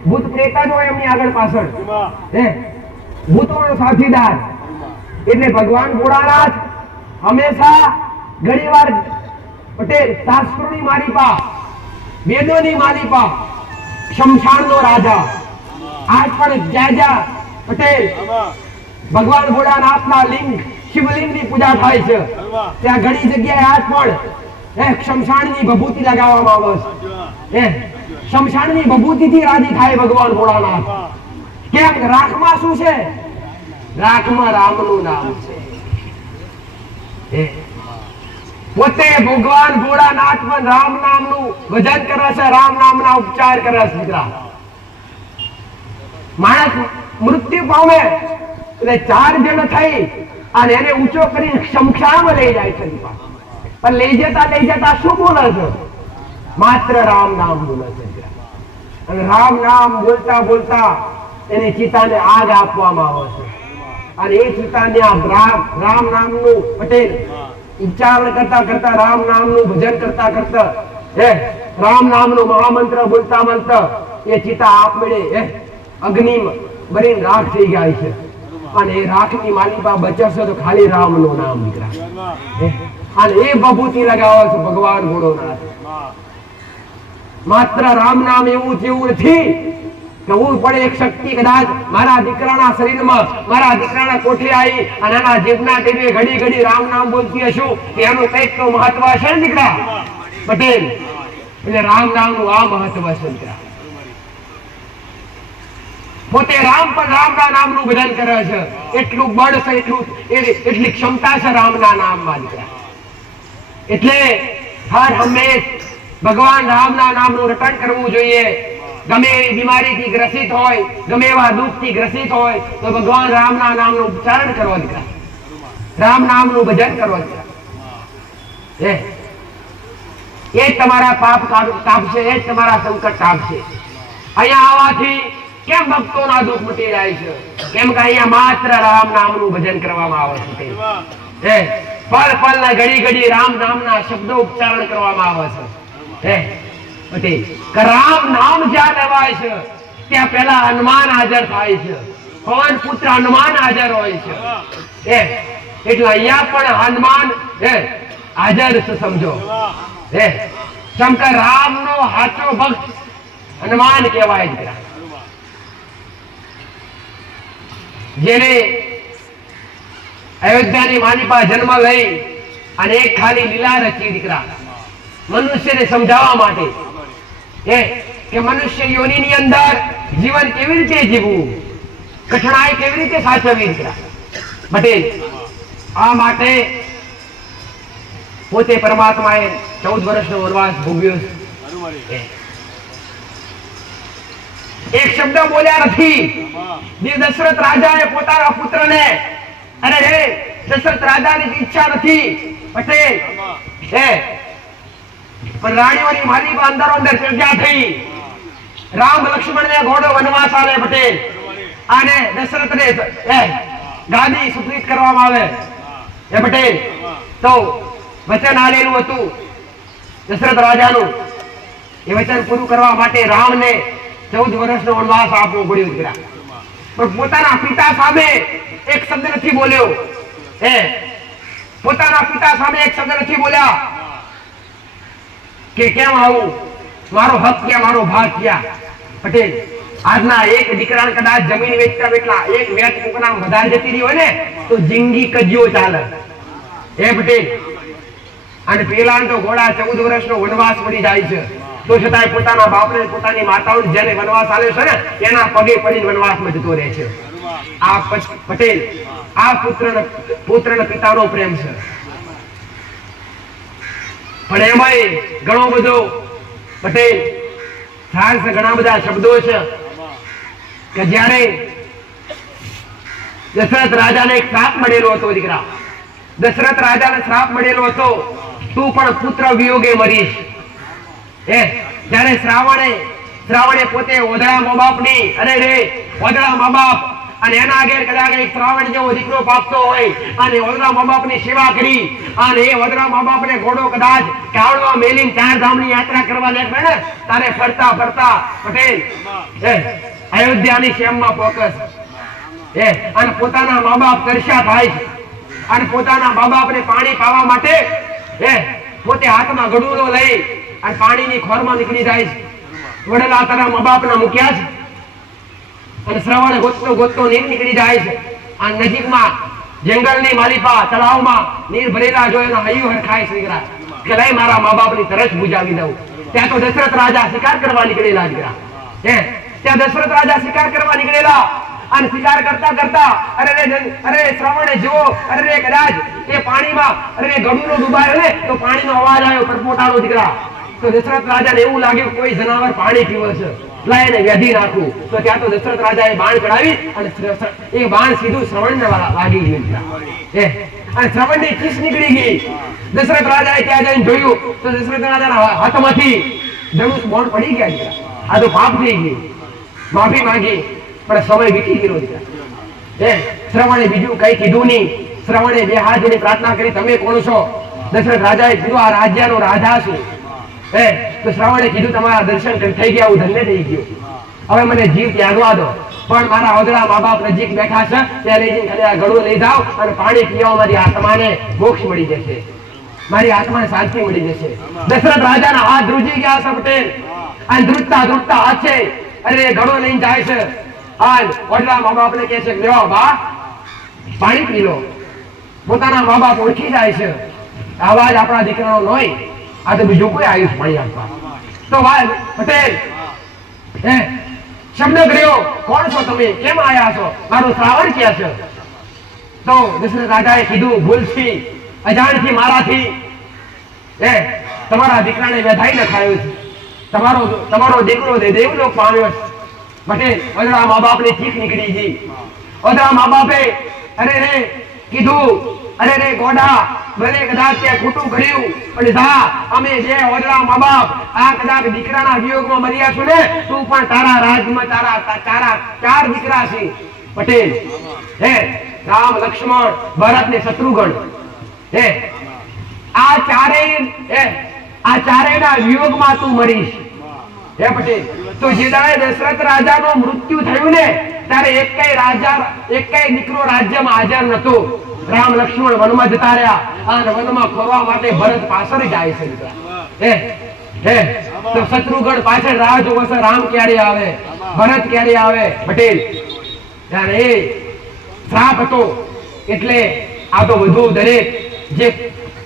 ભૂત પ્રેત જ હોય એમની આગળ પાછળ, ભૂતોનો સાથીદાર. એટલે ભગવાન ભોળાનાથ હંમેશા ઘણી વાર પટેલ શાસ્ત્રોની માલિપા, વેદોની માલિપા, શમશાનનો રાજા. આજ પણ જ્યાં પટેલ ભગવાન ભોળાનાથના લિંગ, શિવલિંગની પૂજા થાય છે, ત્યાં ઘણી જગ્યાએ આજ પણ શમશાનની ભભૂતિ લગાવવામાં આવે છે. શમશાનની ભભૂતિથી રાજી થાય ભગવાન ભોળાનાથ. કેમ? રાખમાં શું છે? રાખમાં રામનું નામ છે. પોતે ભગવાન ભોળાનાથ પણ રામ નામનું ભજન કરે છે, રામ નામના ઉપચાર કરે છે. માણસ મૃત્યુ પામે એટલે 4 જણ થઈ અને એને ઊંચો કરી શમશાનમાં લઈ જાય છે. પણ લઈ જતા શું બોલે છે? માત્ર રામ નામ બોલે છે. અને રામ નામ બોલતા બોલતા એની ચિતાને આગ આપવામાં આવે છે. અને એ ચિતાને રામ નામનું પટેલ ઉચ્ચારણ કરતા કરતા, રામ નામનું ભજન કરતા કરતા, રામ નામનો મહામંત્ર બોલતા બોલતા એ ચિતા આપમેળે અગ્નિ ભરીને રાખ થઈ જાય છે. અને એ રાખની માલિપા બચશે તો ખાલી રામનું નામ નીકળે. અને એ ભભૂતિ લગાવે છે ભગવાન ભોળોનાથ. માત્ર રામ નામ એવું નથી કે હું પડે એક શક્તિ કદાચ મારા દીકરાના શરીરમાં, મારા દીકરાના કોઠે આવી અને આના જીભના ટેરવે ઘડી ઘડી રામ નામ બોલતી હશું, કે એનું કંઈક તો મહત્વ છે ને દીકરા પટેલ. એટલે રામ નામનું આ મહત્વ છે દીકરા. પોતે રામ પણ રામના નામનું ભજન કરે છે. એટલું બળ છે, એટલી ક્ષમતા છે રામના નામમાં દીકરા. એટલે હર હંમેશ ભગવાન રામના નામનું રટણ કરવું જોઈએ. ગમે એવી બીમારીથી ગ્રસિત હોય, ગમે એવા દુઃખથી ગ્રસિત હોય તો ભગવાન રામના નામનું ઉચ્ચારણ કરો દીકરા. રામ નામનું ભજન કરો દીકરા. એ તમારા પાપ કાપશે, એ તમારા સંકટ કાપશે. અહીંયા આવવાથી કેમ ભક્તોના દુઃખ મટી જાય છે? કેમ કે અહીંયા માત્ર રામ નામનું ભજન કરવામાં આવે છે. પલ પલના ઘડી ઘડી રામ નામના શબ્દો ઉચ્ચારણ કરવામાં આવે છે. રામ નામ જ્યાં લેવાય છે ત્યાં પેલા હનુમાન હાજર થાય છે. પવન પુત્ર હનુમાન હાજર હોય છે. એટલે અહીંયા પણ હનુમાન હાજર છે સમજો. શંકર રામ નો સાચો ભક્ત હનુમાન કહેવાય દીકરા. જેને અયોધ્યાની માલિપા જન્મ લઈ અને એક ખાલી લીલા રચી દીકરા મનુષ્યને સમજાવવા માટે, કે મનુષ્ય યોનિની અંદર જીવન કેવી રીતે જીવવું, કઠણાઈ કેવી રીતે સાચવવી દીકરા પટેલ. આ માટે પોતે પરમાત્માએ 14 વર્ષનો વનવાસ ભોગવ્યો છે. એક શબ્દ બોલ્યા નથી. દશરથ રાજાએ પોતાના પુત્રને, અરે રે દશરથ રાજાની ઈચ્છા નથી પટેલ, પણ રાણીઓની માલિકા અંદરો અંદર ચર્ચા થઈ. રામ લક્ષ્મણ ને ઘોડો વનવાસ આવે પટેલ, અને દશરથ ને ગાદી સુપ્રીત કરવામાં આવે પટેલ. તો વચન આલેલું હતું દશરથ રાજાનું. એ વચન પૂરું કરવા માટે રામને 14 વર્ષનો વનવાસ આપવો પડ્યો દીકરા. પણ પોતાના પિતા સામે એક શબ્દ નથી બોલ્યો. પોતાના પિતા સામે એક શબ્દ નથી બોલ્યા કે કેમ આવું, મારો હક ક્યાં, મારો ભાગ ક્યાં પટેલ. આજના એક દીકરાને કદાચ જમીન વેચતા વેચલા એક વેચ કોકના વધારે જતી રહી હોય ને તો જિંદગી કજ્યો ચાલે પટેલ. અને પેલા તો ઘોડા 14 વર્ષનો વનવાસ પડી જાય છે, તો છતાંય પોતાના બાપને, પોતાની માતાઓને જેને વનવાસ આલ્યો છે ને એના પગે પડીને વનવાસમાં જતો રહે છે. આ પટેલ આ પુત્રના પિતાનો પ્રેમ છે. પણ એમાંય ઘણો બધો પટેલ ઘણા બધા શબ્દો છે કે જ્યારે દશરથ રાજાને એક શ્રાપ મળેલો હતો દીકરા. દશરથ રાજાને શ્રાપ મળેલો હતો, તું પણ પુત્ર વિયોગે મરીશ. જ્યારે શ્રાવણે પોતે ઓધળા મા બાપની, અરે રે ઓધળા મા બાપ અને એના આગળ કદાચ એક શ્રાવણ જેવો દીકરો પાકતો હોય અને ઓધળા મા બાપની સેવા કરી અને એ ઓધળા મા બાપને ઘોડો કદાચ કાવડવા મેલીને 4 ધામની યાત્રા કરવા નીકળે ને તારે ફરતા ફરતા પટેલ અયોધ્યાની શેમમાં ફોકસ અને પોતાના મા બાપ તરસ્યા થાય છે અને પોતાના મા બાપને પાણી પાવા માટે પોતે હાથમાં ગડુલો લઈ અને પાણીની ખોરમાં નીકળી જાય છે. વડલા તારા મા બાપના મૂક્યા છે અને શ્રવણ ગોતતો નીર નીકળી જાય છે. અને નજીકમાં જંગલની માલિપા તળાવમાં નીર ભરેલા જોઈને હૈયું હરખાય છે દીકરા કે લઈ મારા મા બાપની તરસ બુજાવી દઉં. ત્યાં તો દશરથ રાજા શિકાર કરવા નીકળેલા દીકરા. ત્યાં દશરથ રાજા શિકાર કરવા નીકળેલા અને શિકાર કરતા કરતા અરે શ્રવણે જુઓ, અરે કદાચ એ પાણીમાં ગળુનો ડૂબાયો ને તો પાણીનો અવાજ આવ્યો પરપોટાનો દીકરા. તો દશરથ રાજાને એવું લાગ્યું કોઈ જનાવર પાણી પીવે છે, લાય એને વ્યાધી નાખું. તો ત્યાં તો દશરથ રાજાએ બાણ ચડાવી અને એ બાણ સીધું શ્રવણને વાગી ગયું અને શ્રવણની ચીસ નીકળી ગઈ. દશરથ રાજાએ ત્યાં જઈને જોયું તો દશરથ રાજાના હાથમાંથી ધનુષ બાણ પડી ગયા. આ તો પાપ થઈ ગઈ, માફી માંગી, પણ સમય વીતી ગયો દીકરા. શ્રવણે બીજું કઈ કીધું નહીં. શ્રવણે 2 હાથ જોડી પ્રાર્થના કરી, તમે કોણ છો? દશરથ રાજાએ કીધું આ રાજ્યનો રાજા છું. તો શ્રવણે કીધું તમારા દર્શન થઈ ગયા, હું ધન્ય થઈ ગયો, હવે મને જીવ ત્યાગવા દો. પણ મારા ઓદળા મા બાપ નજીક બેઠા છે, ત્યાં લઈ જઈને ખાલી આ ગળું લઈ જાઓ અને પાણી પીવા મારી આત્માને મોક્ષ મળી જશે, મારી આત્માને શાંતિ મળી જશે. દશરથ રાજાના હાથ ધ્રુજી ગયા છે પટેલ. અને ધ્રુજતા ધ્રુજતા હાથે અરે ઘણો લઈને જાય છે આજ ઓડલા મા બાપને કહે છે લેવા બા પાણી પી લો પોતાના મા બાપ ઓળખી જાય છે આવાજ આપણા દીકરાનો નોય આ તો બીજું કોઈ આયુષ પાણી આપવા તો ભાઈ પટેલ હે શબ્દ કર્યો કોણ છો તમે કેમ આયા છો મારું શ્રાવણ ક્યાં છે તો દશરથ રાજાએ કીધું ભૂલથી અજાણથી મારાથી હે તમારા દીકરાને વેધાઈ નખાયો છે તમારો દીકરો દેવલોક પામ્યો છે પટેલ ઓદરા મા બાપની ચીખ નીકળી ગઈ ઓદરા મા બાપે અરે રે કીધું અરે રે ગોડા ભલે કદાચ તે ખોટું કર્યું પણ જા અમે જે ઓદરા મા બાપ આ કદાચ દીકરાના વિયોગમાં મર્યા છું ને તું પણ તારા રાજમાં તારા ચાર દીકરા છે પટેલ હે રામ લક્ષ્મણ ભરત ને શત્રુઘ્ન હે આ ચારેયના વિયોગમાં તું મરીશ હે પટેલ તો જે દાડે દશરથ રાજાનું મૃત્યુ થયું ને ત્યારે એકેય દીકરો રાજ્યમાં હાજર નતો રામ લક્ષ્મણ વનમાં જતા રહ્યા અને વનમાં ફરવા માટે ભરત પાછળ જાય છે હે તો શત્રુઘ્ન પાછળ રાહ જોવે છે રામ ક્યારે આવે ભરત ક્યારે આવે પટેલ ત્યારે એ શ્રાપ હતો એટલે આ તો બધું દરેક જે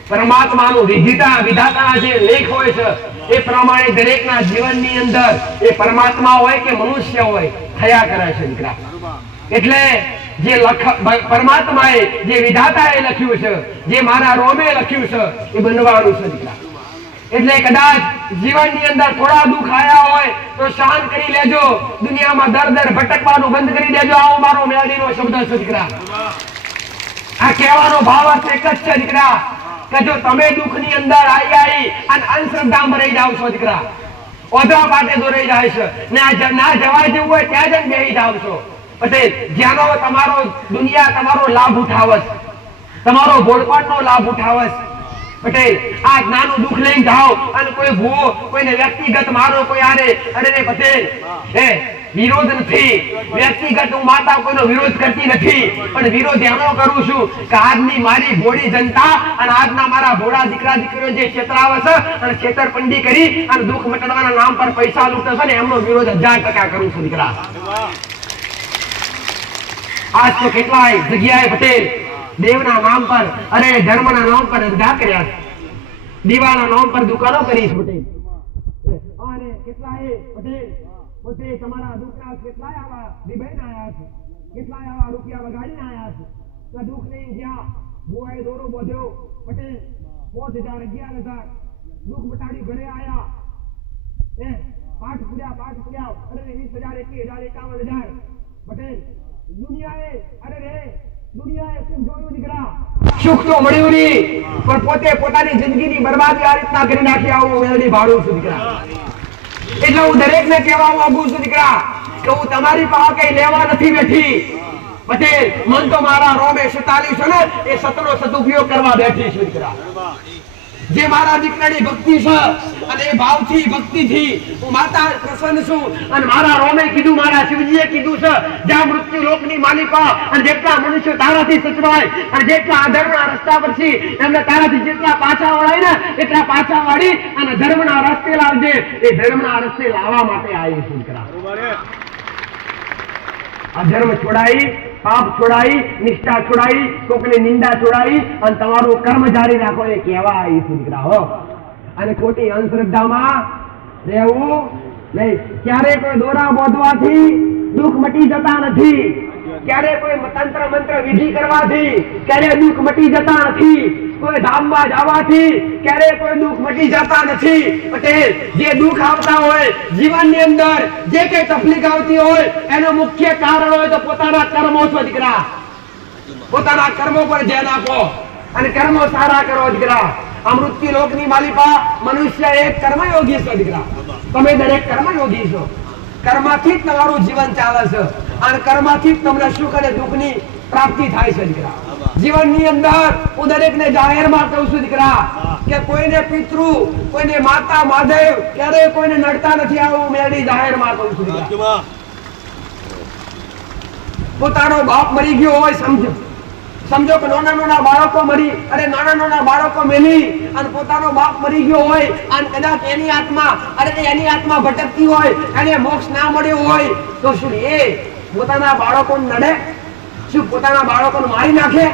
પરમાત્માનું વિધાતાના જે લેખ હોય છે એ પ્રમાણે દરેકના જીવનની અંદર એ પરમાત્મા હોય કે મનુષ્ય હોય થયા કરે છે દીકરા એટલે જે પરમાત્માએ જે વિધાતાએ લખ્યું છે જે મારા રોમે લખ્યું છે એ બનવાનું છે દીકરા એટલે કદાચ જીવનની અંદર થોડા દુઃખ આયા હોય તો સહન કરી લેજો દુનિયામાં દર ભટકવાનું બંધ કરી દેજો આવો મારો મેળવીનો શબ્દ છે દીકરા આ કહેવાનો ભાવ એક જ છે દીકરા કે જો તમે દુઃખની અંદર આવી અને અંધશ્રદ્ધામાં રહી જાવ છો દીકરા ઓધા પાટે દોરાઈ જાય છે ના જવા જેવું હોય ત્યાં જ બેસી જાવ છો પટેલ જ્યાંનો તમારો દુનિયા તમારો લાભ ઉઠાવસ તમારો ભોળપણનો લાભ ઉઠાવસ પટેલ આ નાનું દુઃખ લઈને જાઓ અને કોઈ ભૂવો કોઈને વ્યક્તિગત મારો કોઈ આરે અરે પટેલ હે વિરોધ નથી વ્યક્તિગત હું માતા કોઈનો વિરોધ કરતી નથી પણ વિરોધ એનો કરું છું કે આજની મારી ભોળી જનતા અને આજના મારા ભોળા દીકરા દીકરીઓ જે છેતરાવે છે અને છેતરપિંડી કરી અને દુઃખ મટાડવાના નામ પર પૈસા લૂંટે છે ને એમનો વિરોધ 1000% કરું છું દીકરા આજ તો કેટલાય જગ્યાએ પટેલ દેવના નામ પર અરે ધર્મના નામ પર ધંધા કર્યા છે દીવાના નામ પર દુકાનો કરી છે પટેલ અને કેટલાય પટેલ પોતે તમારા દુખના કેટલાય આવા દિભાઈને આયા છે કેટલાય આવા રૂપિયા વગાડીને આયા છે તો દુઃખ નહીં જ્યાં ભુવાએ દોરો બોધ્યો પટેલ 5000 11000 દુઃખ મટાડી ઘરે આયા પાઠ પૂર્યા અરે 20000 21000 51000 પટેલ દુનિયાએ સુખ જોયું દીકરા સુખ તો મળ્યું નહીં પણ પોતે પોતાની જિંદગીની બરબાદી આ રીતના કરી નાખી આવું મેળવી ભાડું છું દીકરા એટલે હું દરેકને કહેવા માંગુ છું દીકરા કે હું તમારી પાસે કઈ લેવા નથી બેઠી પટેલ મન તો મારા રોમે 47 છે ને એ સતનો સદુપયોગ કરવા બેઠી છું દીકરા જે મારા દીકરાની ભક્તિ છે અને એ ભાવથી ભક્તિથી હું માતા પ્રસન્ન છું અને મારા રોમે કીધું મારા શિવજીએ કીધું છે જ્યાં મૃત્યુ લોકની માલિકા અને જેટલા મનુષ્યો તારાથી સચવાય અને જેટલા અધર્મના રસ્તા પર છે એમને તારાથી જેટલા પાછા વળાય ને એટલા પાછા વાળી અને ધર્મના રસ્તે લાવજે એ ધર્મના રસ્તે લાવવા માટે આવી છું દીકરા અધર્મ છોડાઈ પાપ છોડાઈ નિષ્ઠા છોડાઈ કોકની નિંદા છોડાઈ અને તમારું કર્મ જારી રાખો એ કહેવા આવી છું દીકરા હો અને ખોટી અંધશ્રદ્ધામાં રહેવું નહીં ક્યારે કોઈ દોરા બોધવાથી દુઃખ મટી જતા નથી ક્યારે કોઈ તંત્ર મંત્ર વિધિ કરવાથી ક્યારે દુઃખ મટી જતા નથી કોઈ ધામમાં જવાથી ક્યારે કોઈ દુઃખ મટી જતા નથી પટેલ જે દુઃખ આવતા હોય જીવનની અંદર જે કઈ તકલીફ આવતી હોય એનું મુખ્ય કારણ હોય તો પોતાના કર્મો છો દીકરા પોતાના કર્મો પર ધ્યાન આપો અને કર્મો સારા કરો દીકરા આ મૃત્યુ લોકની માલિકા મનુષ્ય એક કર્મયોગી છે દીકરા તમે દરેક કર્મયોગી છો કર્મથી જ તમારું જીવન ચાલે છે અને કર્મથી જ તમને સુખ અને દુઃખની પ્રાપ્તિ થાય છે દીકરા જીવનની અંદર હું દરેકને જાહેરમાં કહું છું દીકરા કે કોઈને પિતૃ કોઈને માતા મહાદેવ ક્યારેય કોઈને નડતા નથી આવું મેળી જાહેરમાં કહું છું દીકરા પોતાનો બાપ મરી ગયો હોય સમજો સમજો કે નાના બાળકો મરી અને નાના બાળકો મેલી અને પોતાનો બાપ મરી ગયો હોય અને કદાચ એની આત્મા ભટકતી હોય અને મોક્ષ ના મળ્યો હોય તો શું એ પોતાના બાળકોને નડે? શું પોતાના બાળકોને મારી નાખે?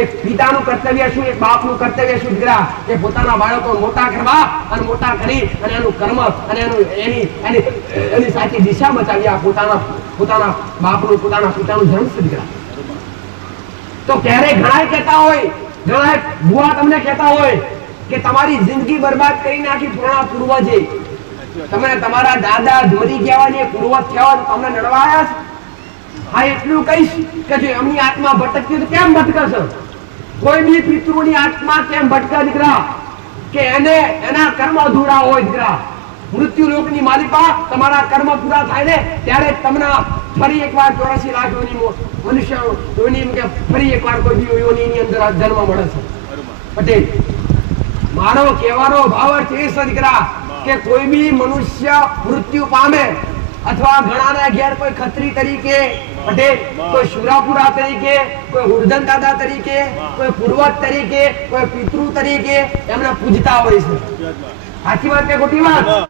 એક પિતાનું કર્તવ્ય શું, એક બાપનું કર્તવ્ય શું દીકરા, કે પોતાના બાળકો મોટા કરવા અને મોટા કરી અને એનું કર્મ અને એની સાચી દિશા બતાવ્યા પોતાના બાપનું પોતાના પિતાનું જન્મ છે દીકરા. તો ક્યારેક ઘણા કહેતા હોય, ઘણા બુઆ તમને કહેતા હોય કે તમારી જિંદગી બરબાદ કરી નાખી પુરાણા પૂર્વજે, તમે તમારા દાદા મરી ગયા ને પૂર્વજ થયા તમને નડવા આવ્યા છે. હા, એટલું કહીશ કે જો એમની આત્મા ભટકતી તો કેમ ભટકશે? કોઈ બી પિતૃની આત્મા કેમ ભટકે દીકરા? કે એના કર્મ અધૂરા હોય દીકરા. મૃત્યુ લોકની માલિકા તમારા કર્મ પૂરા થાય ને ત્યારે તમને ફરી એકવાર 84 લાખ મનુષ્ય યોની ફરી એકવાર કોઈ યોનીની અંદર જન્મ મળે છે. પટેલ, મારો કહેવાનો ભાવ એ છે દીકરા કે કોઈ બી મનુષ્ય મૃત્યુ પામે અથવા ઘણાના ઘેર કોઈ ખત્રી તરીકે, પટેલ કોઈ શુરાપુરા તરીકે, કોઈ હુરધન દાદા તરીકે, કોઈ પૂર્વજ તરીકે, કોઈ પિતૃ તરીકે એમને પૂજતા હોય છે. સાચી વાત કે ખોટી વાત?